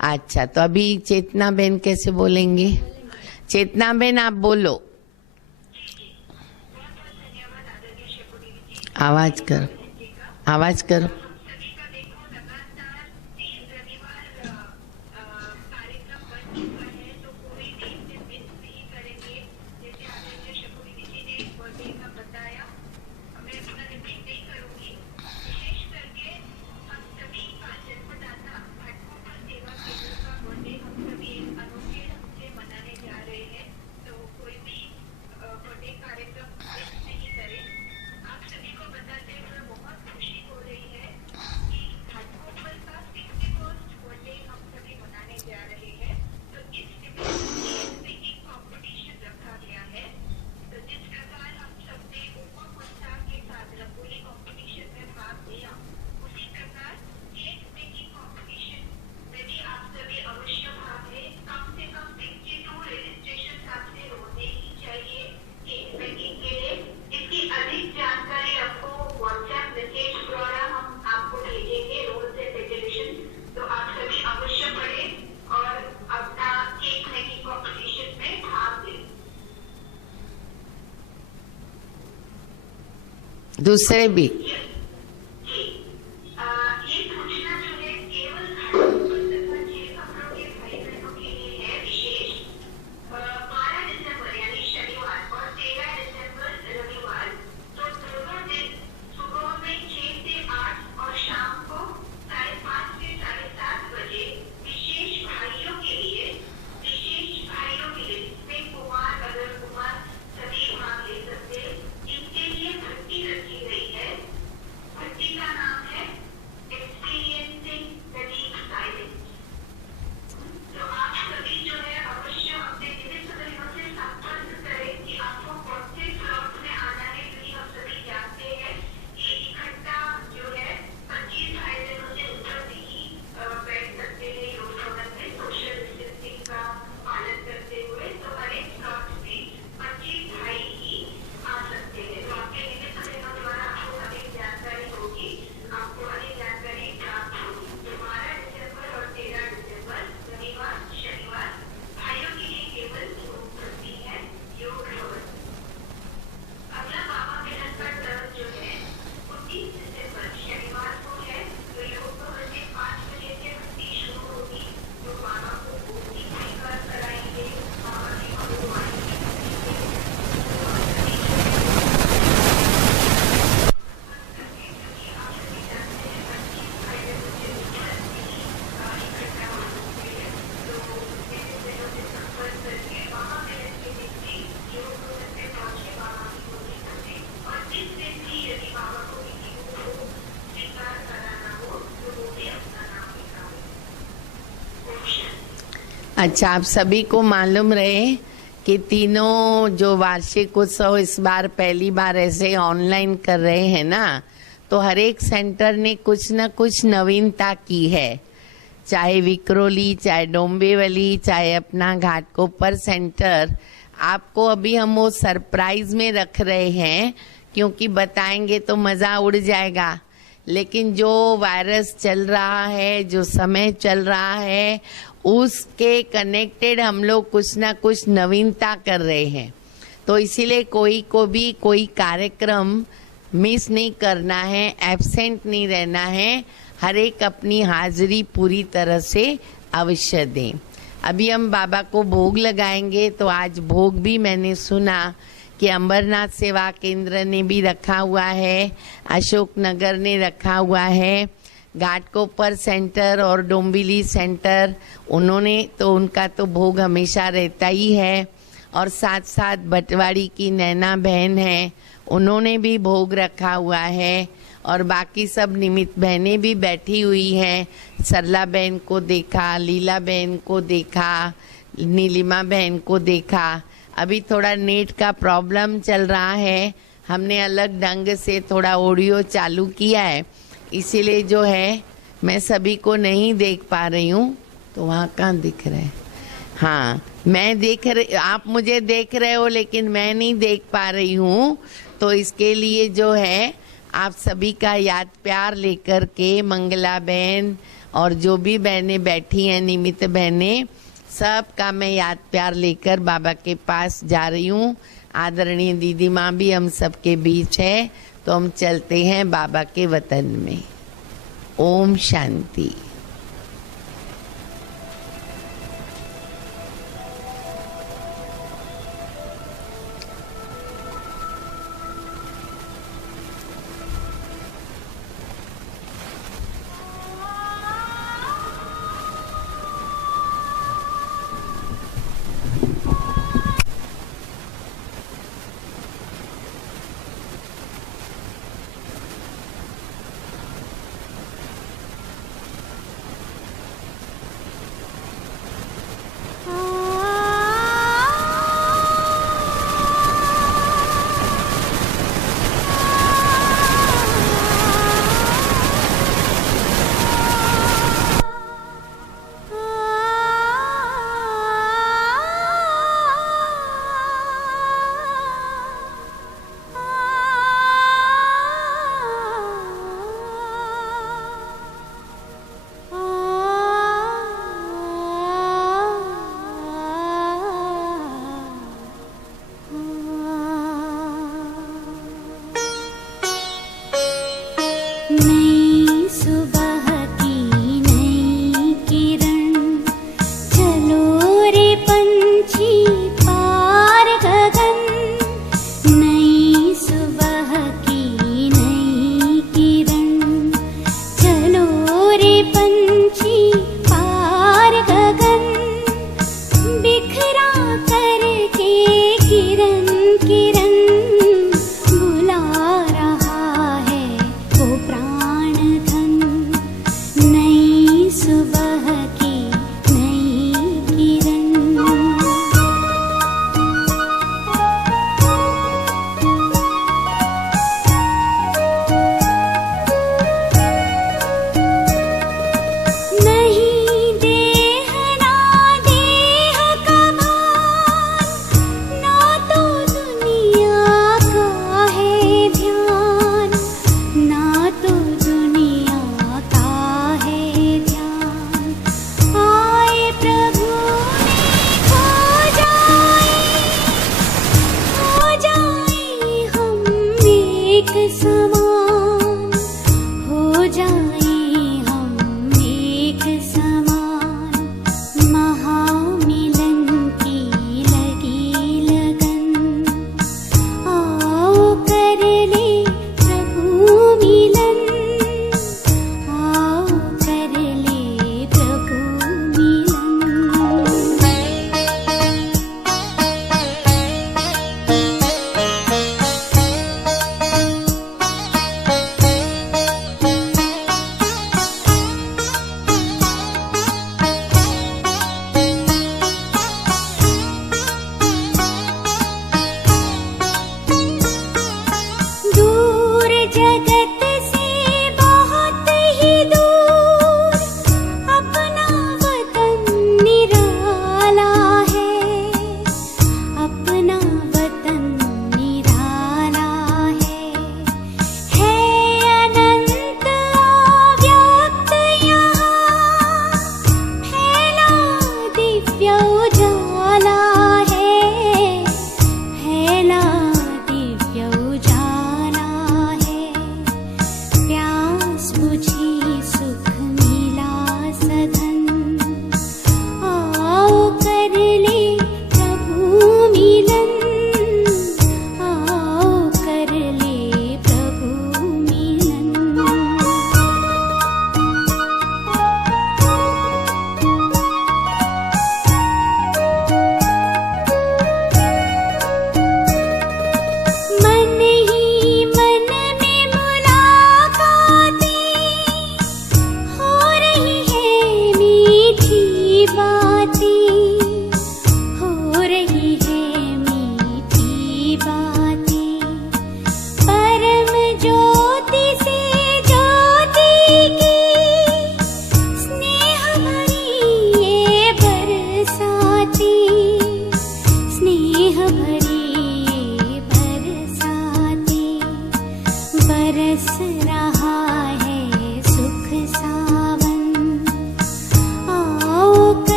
अच्छा, तो अभी चेतना बहन कैसे बोलेंगे? चेतना बहन आप बोलो। आवाज करो, आवाज करो। दूसरे भी अच्छा, आप सभी को मालूम रहे कि तीनों जो वार्षिक उत्सव इस बार पहली बार ऐसे ऑनलाइन कर रहे हैं ना, तो हर एक सेंटर ने कुछ न कुछ नवीनता की है। चाहे विक्रोली, चाहे डोंबिवली, चाहे अपना घाटकोपर सेंटर, आपको अभी हम वो सरप्राइज में रख रहे हैं, क्योंकि बताएंगे तो मज़ा उड़ जाएगा। लेकिन जो वायरस चल रहा है, जो समय चल रहा है, उसके कनेक्टेड हम लोग कुछ ना कुछ नवीनता कर रहे हैं। तो इसीलिए कोई को भी कोई कार्यक्रम मिस नहीं करना है, एब्सेंट नहीं रहना है। हर एक अपनी हाजिरी पूरी तरह से अवश्य दें। अभी हम बाबा को भोग लगाएंगे, तो आज भोग भी मैंने सुना कि अंबरनाथ सेवा केंद्र ने भी रखा हुआ है, अशोक नगर ने रखा हुआ है, घाटकोपर सेंटर और डोंबिवली सेंटर, उन्होंने तो उनका तो भोग हमेशा रहता ही है। और साथ साथ बटवाड़ी की नैना बहन है, उन्होंने भी भोग रखा हुआ है। और बाकी सब निमित्त बहनें भी बैठी हुई हैं। सरला बहन को देखा, लीला बहन को देखा, नीलिमा बहन को देखा। अभी थोड़ा नेट का प्रॉब्लम चल रहा है, हमने अलग ढंग से थोड़ा ऑडियो चालू किया है, इसीलिए जो है मैं सभी को नहीं देख पा रही हूँ। तो वहाँ कहाँ दिख रहा है? हाँ, मैं देख रही, आप मुझे देख रहे हो लेकिन मैं नहीं देख पा रही हूँ। तो इसके लिए जो है आप सभी का याद प्यार लेकर के मंगला बहन और जो भी बहनें बैठी हैं, निमित्त बहनें, सब का मैं याद प्यार लेकर बाबा के पास जा रही हूँ। आदरणीय दीदी माँ भी हम सबके बीच है, तो हम चलते हैं बाबा के वतन में। ओम शांति।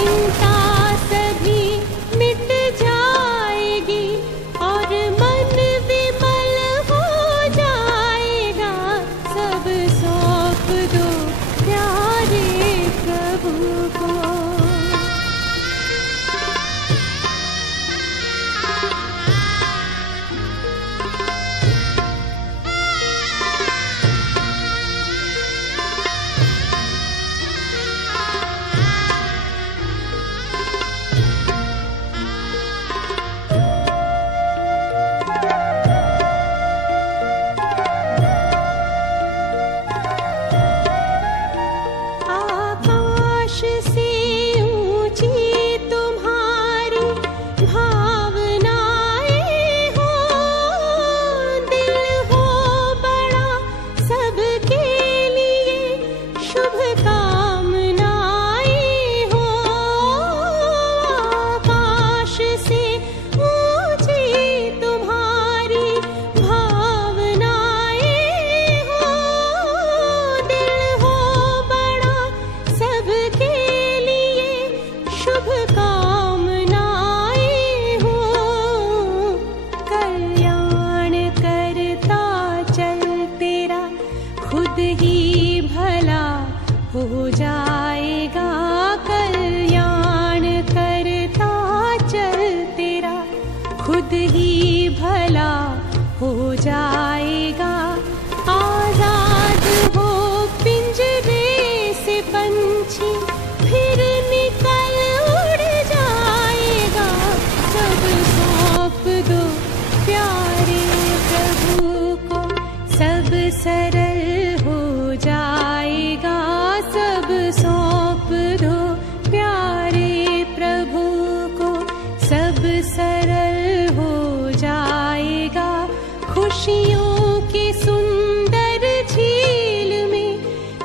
चिंता सभी मिट जाएगी और मन विमल हो जाएगा। सब सौंप दो प्यारे प्रभु को। आकाश से ऊंची तुम्हारी भावनाएं हो, दिल हो बड़ा सबके लिए शुभ कामनाएं हो। आकाश से ऊंची तुम्हारी भावनाएं हो, दिल हो बड़ा सबके लिए शुभ कामनाएं हो। कल्याण करता चल तेरा खुद ही भला हो जाएगा। कल्याण करता चल तेरा खुद ही भला हो जाएगा। आजाद हो पिंजरे से पंछी फिर निकल उड़ जाएगा। सब सौंप दो प्यारे प्रभु को, सब सरल हो जाएगा। सब सौंप दो प्यारे प्रभु को, सब सरल हो जाएगा। खुशियों की सुंदर झील में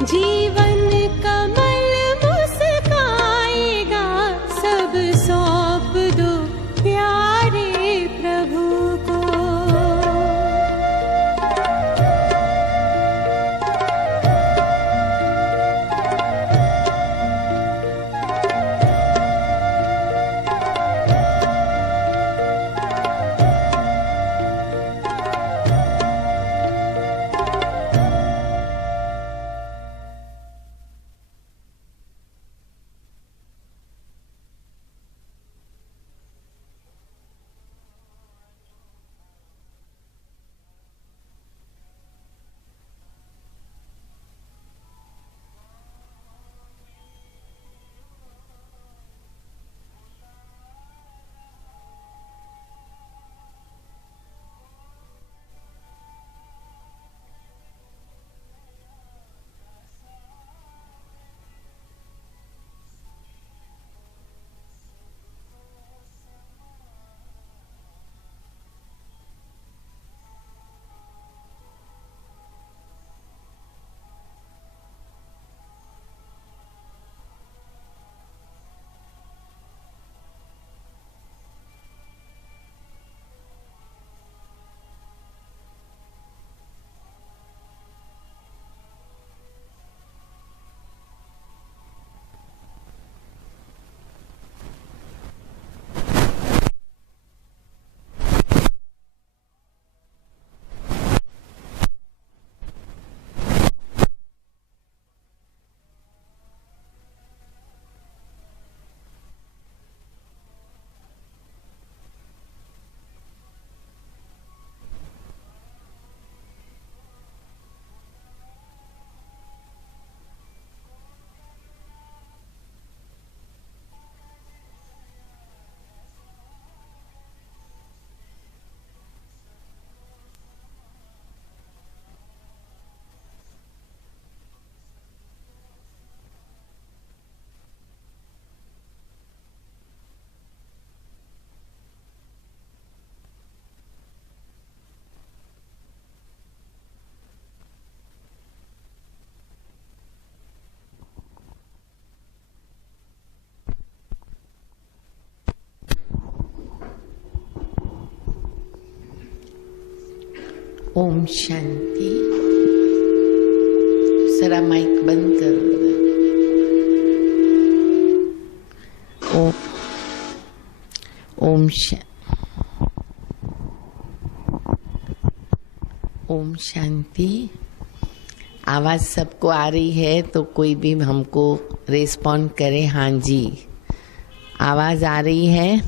जीवन कमल मुस्काएगा। सब सौंप दो प्यारे प्रभु को। ओम शांति। जरा माइक बंद करो। ओम ओम शांति। आवाज सबको आ रही है तो कोई भी हमको रेस्पॉन्ड करे। हाँ जी, आवाज आ रही है।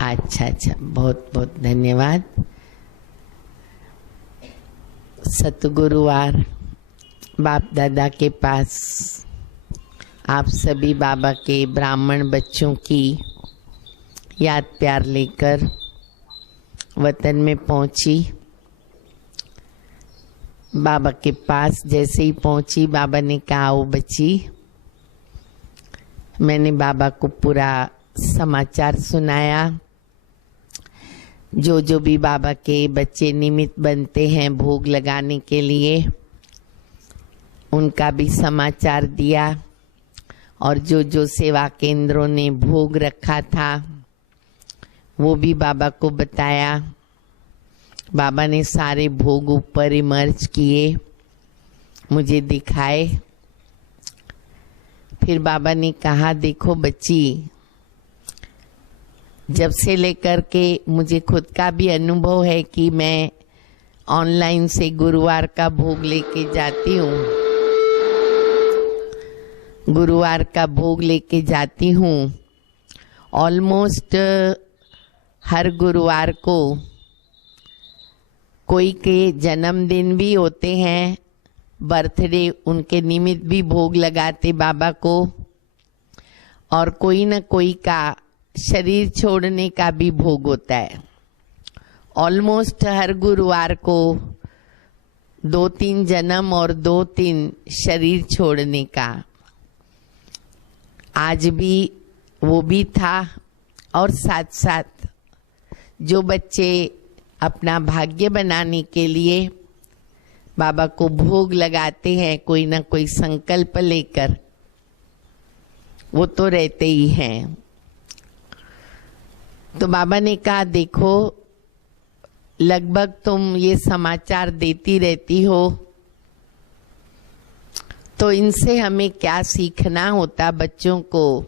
अच्छा, बहुत बहुत धन्यवाद। सतगुरुवार बाप दादा के पास आप सभी बाबा के ब्राह्मण बच्चों की याद प्यार लेकर वतन में पहुंची। बाबा के पास जैसे ही पहुंची, बाबा ने कहा, आओ बच्ची। मैंने बाबा को पूरा समाचार सुनाया। जो भी बाबा के बच्चे निमित्त बनते हैं भोग लगाने के लिए, उनका भी समाचार दिया। और जो सेवा केंद्रों ने भोग रखा था वो भी बाबा को बताया। बाबा ने सारे भोग ऊपर इमर्ज किए, मुझे दिखाए। फिर बाबा ने कहा, देखो बच्ची, जब से लेकर के मुझे खुद का भी अनुभव है कि मैं ऑनलाइन से गुरुवार का भोग लेके जाती हूँ, गुरुवार का भोग लेके जाती हूँ। ऑलमोस्ट हर गुरुवार को कोई के जन्मदिन भी होते हैं, बर्थडे, उनके निमित्त भी भोग लगाते बाबा को। और कोई न कोई का शरीर छोड़ने का भी भोग होता है। ऑलमोस्ट हर गुरुवार को 2-3 जन्म और 2-3 शरीर छोड़ने का। आज भी वो भी था। और साथ साथ जो बच्चे अपना भाग्य बनाने के लिए बाबा को भोग लगाते हैं कोई ना कोई संकल्प लेकर, वो तो रहते ही हैं। तो बाबा ने कहा, देखो, लगभग तुम ये समाचार देती रहती हो, तो इनसे हमें क्या सीखना होता बच्चों को?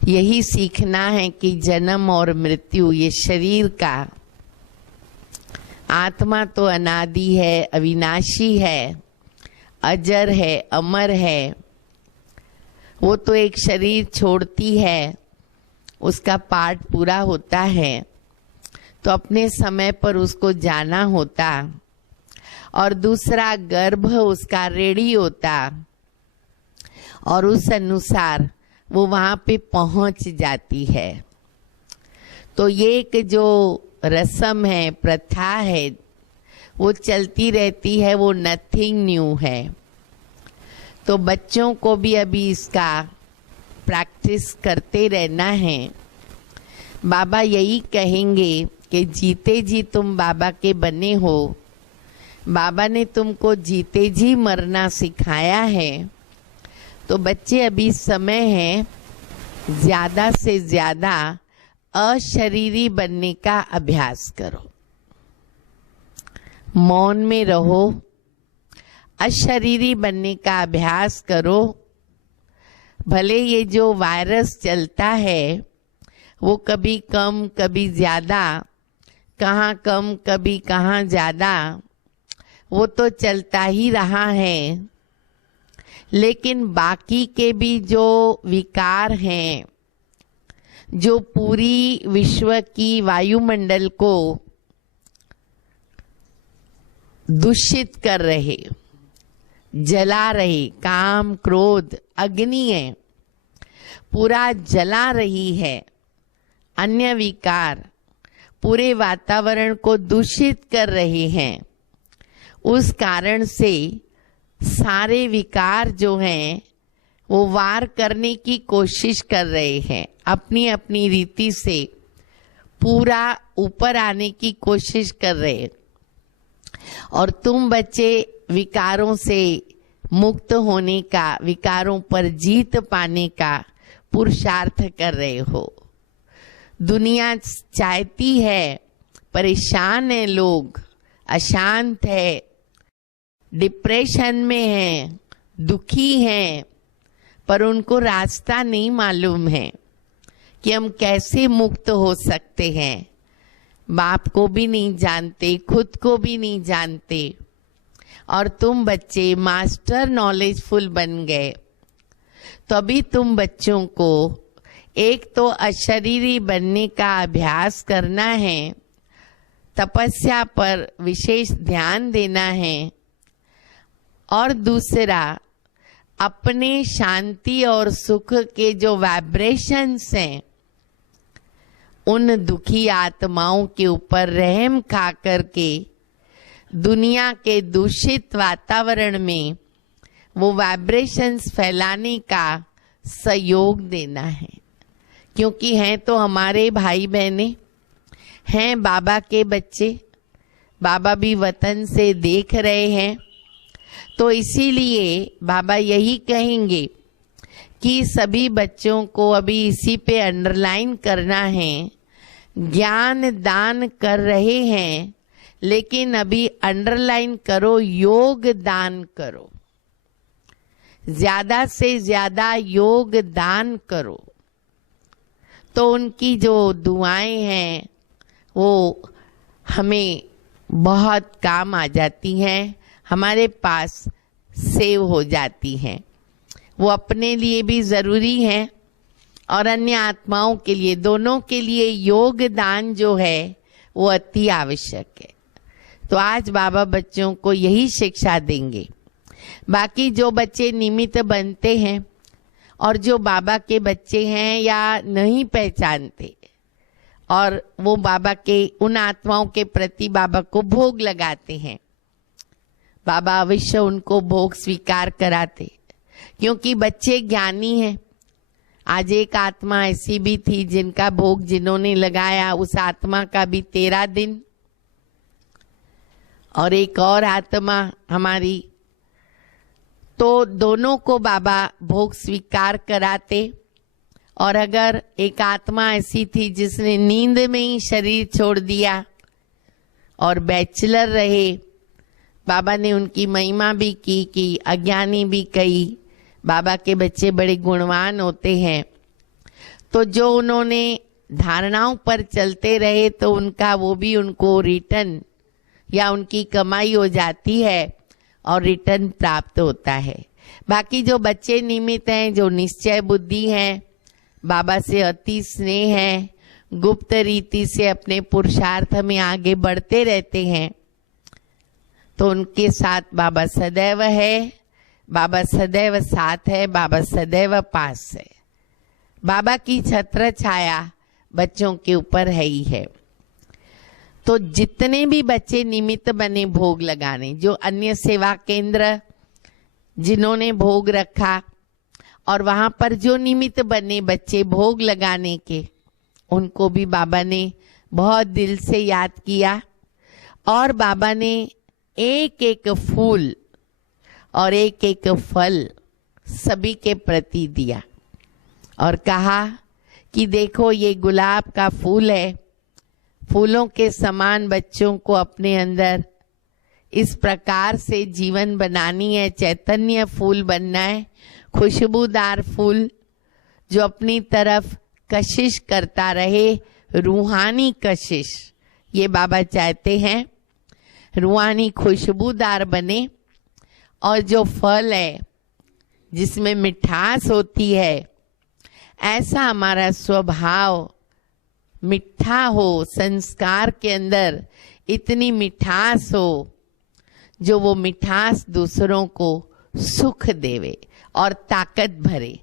यही सीखना है कि जन्म और मृत्यु, ये शरीर का, आत्मा तो अनादि है, अविनाशी है, अजर है, अमर है। वो तो एक शरीर छोड़ती है, उसका पार्ट पूरा होता है, तो अपने समय पर उसको जाना होता। और दूसरा गर्भ उसका रेडी होता और उस अनुसार वो वहां पे पहुंच जाती है। तो ये एक जो रस्म है, प्रथा है, वो चलती रहती है, वो नथिंग न्यू है। तो बच्चों को भी अभी इसका प्रैक्टिस करते रहना है। बाबा यही कहेंगे कि जीते जी तुम बाबा के बने हो। बाबा ने तुमको जीते जी मरना सिखाया है। तो बच्चे, अभी समय है ज्यादा से ज्यादा अशरीरी बनने का अभ्यास करो। मौन में रहो, अशरीरी बनने का अभ्यास करो। भले ये जो वायरस चलता है वो कभी कम कभी ज्यादा, कहाँ कम कभी कहाँ ज्यादा, वो तो चलता ही रहा है। लेकिन बाकी के भी जो विकार हैं, जो पूरी विश्व की वायुमंडल को दूषित कर रहे, जला रहे, काम क्रोध अग्नि है, पूरा जला रही है। अन्य विकार पूरे वातावरण को दूषित कर रहे हैं। उस कारण से सारे विकार जो हैं वो वार करने की कोशिश कर रहे हैं, अपनी अपनी रीति से पूरा ऊपर आने की कोशिश कर रहे हैं। और तुम बच्चे विकारों से मुक्त होने का, विकारों पर जीत पाने का पुरुषार्थ कर रहे हो। दुनिया चाहती है, परेशान है लोग, अशांत है, डिप्रेशन में है, दुखी हैं, पर उनको रास्ता नहीं मालूम है कि हम कैसे मुक्त हो सकते हैं। बाप को भी नहीं जानते, खुद को भी नहीं जानते, और तुम बच्चे मास्टर नॉलेजफुल बन गए। तो अभी तुम बच्चों को एक तो अशरीरी बनने का अभ्यास करना है, तपस्या पर विशेष ध्यान देना है, और दूसरा अपने शांति और सुख के जो वाइब्रेशंस हैं उन दुखी आत्माओं के ऊपर रहम खा करके दुनिया के दूषित वातावरण में वो वाइब्रेशंस फैलाने का सहयोग देना है। क्योंकि हैं तो हमारे भाई बहने, हैं बाबा के बच्चे, बाबा भी वतन से देख रहे हैं। तो इसीलिए बाबा यही कहेंगे कि सभी बच्चों को अभी इसी पे अंडरलाइन करना है। ज्ञान दान कर रहे हैं, लेकिन अभी अंडरलाइन करो, योग दान करो, ज्यादा से ज्यादा योग दान करो। तो उनकी जो दुआएं हैं वो हमें बहुत काम आ जाती हैं, हमारे पास सेव हो जाती हैं। वो अपने लिए भी जरूरी है और अन्य आत्माओं के लिए, दोनों के लिए योग दान जो है वो अति आवश्यक है। तो आज बाबा बच्चों को यही शिक्षा देंगे। बाकी जो बच्चे निमित्त बनते हैं और जो बाबा के बच्चे हैं या नहीं पहचानते और वो बाबा के उन आत्माओं के प्रति बाबा को भोग लगाते हैं, बाबा अवश्य उनको भोग स्वीकार कराते, क्योंकि बच्चे ज्ञानी हैं। आज एक आत्मा ऐसी भी थी जिनका भोग जिन्होंने लगाया, उस आत्मा का भी 13 दिन, और एक और आत्मा हमारी, तो दोनों को बाबा भोग स्वीकार कराते। और अगर एक आत्मा ऐसी थी जिसने नींद में ही शरीर छोड़ दिया और बैचलर रहे, बाबा ने उनकी महिमा भी की कि अज्ञानी भी कही। बाबा के बच्चे बड़े गुणवान होते हैं, तो जो उन्होंने धारणाओं पर चलते रहे तो उनका वो भी उनको रिटर्न या उनकी कमाई हो जाती है और रिटर्न प्राप्त होता है। बाकी जो बच्चे निमित्त हैं, जो निश्चय बुद्धि हैं, बाबा से अति स्नेह है, गुप्त रीति से अपने पुरुषार्थ में आगे बढ़ते रहते हैं, तो उनके साथ बाबा सदैव है, बाबा सदैव साथ है, बाबा सदैव पास है। बाबा की छत्र छाया बच्चों के ऊपर है ही है। तो जितने भी बच्चे निमित्त बने भोग लगाने, जो अन्य सेवा केंद्र जिन्होंने भोग रखा और वहां पर जो निमित्त बने बच्चे भोग लगाने के, उनको भी बाबा ने बहुत दिल से याद किया और बाबा ने एक एक फूल और एक एक फल सभी के प्रति दिया और कहा कि देखो ये गुलाब का फूल है, फूलों के समान बच्चों को अपने अंदर इस प्रकार से जीवन बनानी है, चैतन्य फूल बनना है, खुशबूदार फूल जो अपनी तरफ कशिश करता रहे, रूहानी कशिश, ये बाबा चाहते हैं रूहानी खुशबूदार बने। और जो फल है जिसमें मिठास होती है, ऐसा हमारा स्वभाव मिठा हो, संस्कार के अंदर इतनी मिठास हो जो वो मिठास दूसरों को सुख देवे और ताकत भरे।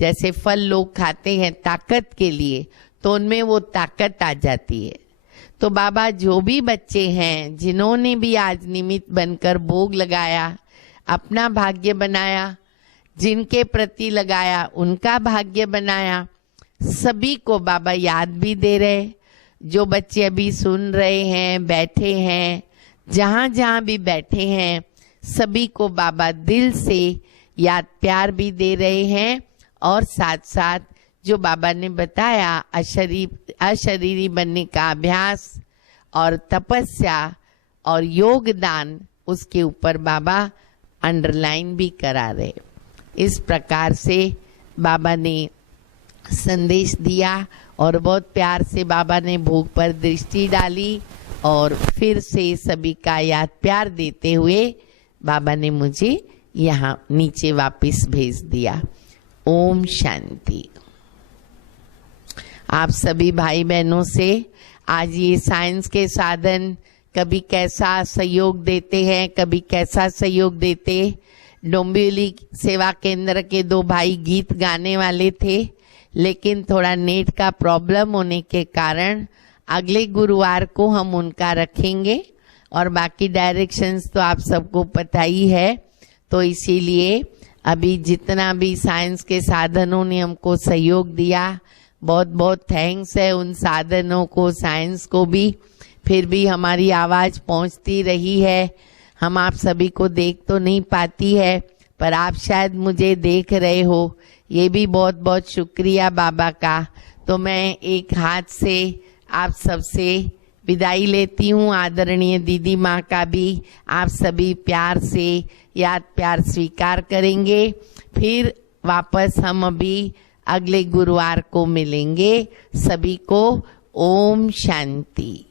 जैसे फल लोग खाते हैं ताकत के लिए, तो उनमें वो ताकत आ जाती है। तो बाबा जो भी बच्चे हैं जिन्होंने भी आज निमित्त बनकर भोग लगाया, अपना भाग्य बनाया, जिनके प्रति लगाया उनका भाग्य बनाया, सभी को बाबा याद भी दे रहे। जो बच्चे अभी सुन रहे हैं, बैठे हैं, जहाँ जहाँ भी बैठे हैं, सभी को बाबा दिल से याद प्यार भी दे रहे हैं। और साथ साथ जो बाबा ने बताया अशरीरी बनने का अभ्यास और तपस्या और योगदान, उसके ऊपर बाबा अंडरलाइन भी करा रहे। इस प्रकार से बाबा ने संदेश दिया और बहुत प्यार से बाबा ने भोग पर दृष्टि डाली और फिर से सभी का याद प्यार देते हुए बाबा ने मुझे यहाँ नीचे वापस भेज दिया। ओम शांति। आप सभी भाई बहनों से आज ये साइंस के साधन कभी कैसा सहयोग देते हैं, कभी कैसा सहयोग देते। डोंबिवली सेवा केंद्र के 2 भाई गीत गाने वाले थे, लेकिन थोड़ा नेट का प्रॉब्लम होने के कारण अगले गुरुवार को हम उनका रखेंगे और बाकी डायरेक्शंस तो आप सबको पता ही है। तो इसीलिए अभी जितना भी साइंस के साधनों ने हमको सहयोग दिया, बहुत बहुत थैंक्स है उन साधनों को, साइंस को भी। फिर भी हमारी आवाज़ पहुंचती रही है। हम आप सभी को देख तो नहीं पाती है, पर आप शायद मुझे देख रहे हो, ये भी बहुत बहुत शुक्रिया बाबा का। तो मैं एक हाथ से आप सबसे विदाई लेती हूँ। आदरणीय दीदी माँ का भी आप सभी प्यार से याद प्यार स्वीकार करेंगे। फिर वापस हम अभी अगले गुरुवार को मिलेंगे। सभी को ओम शांति।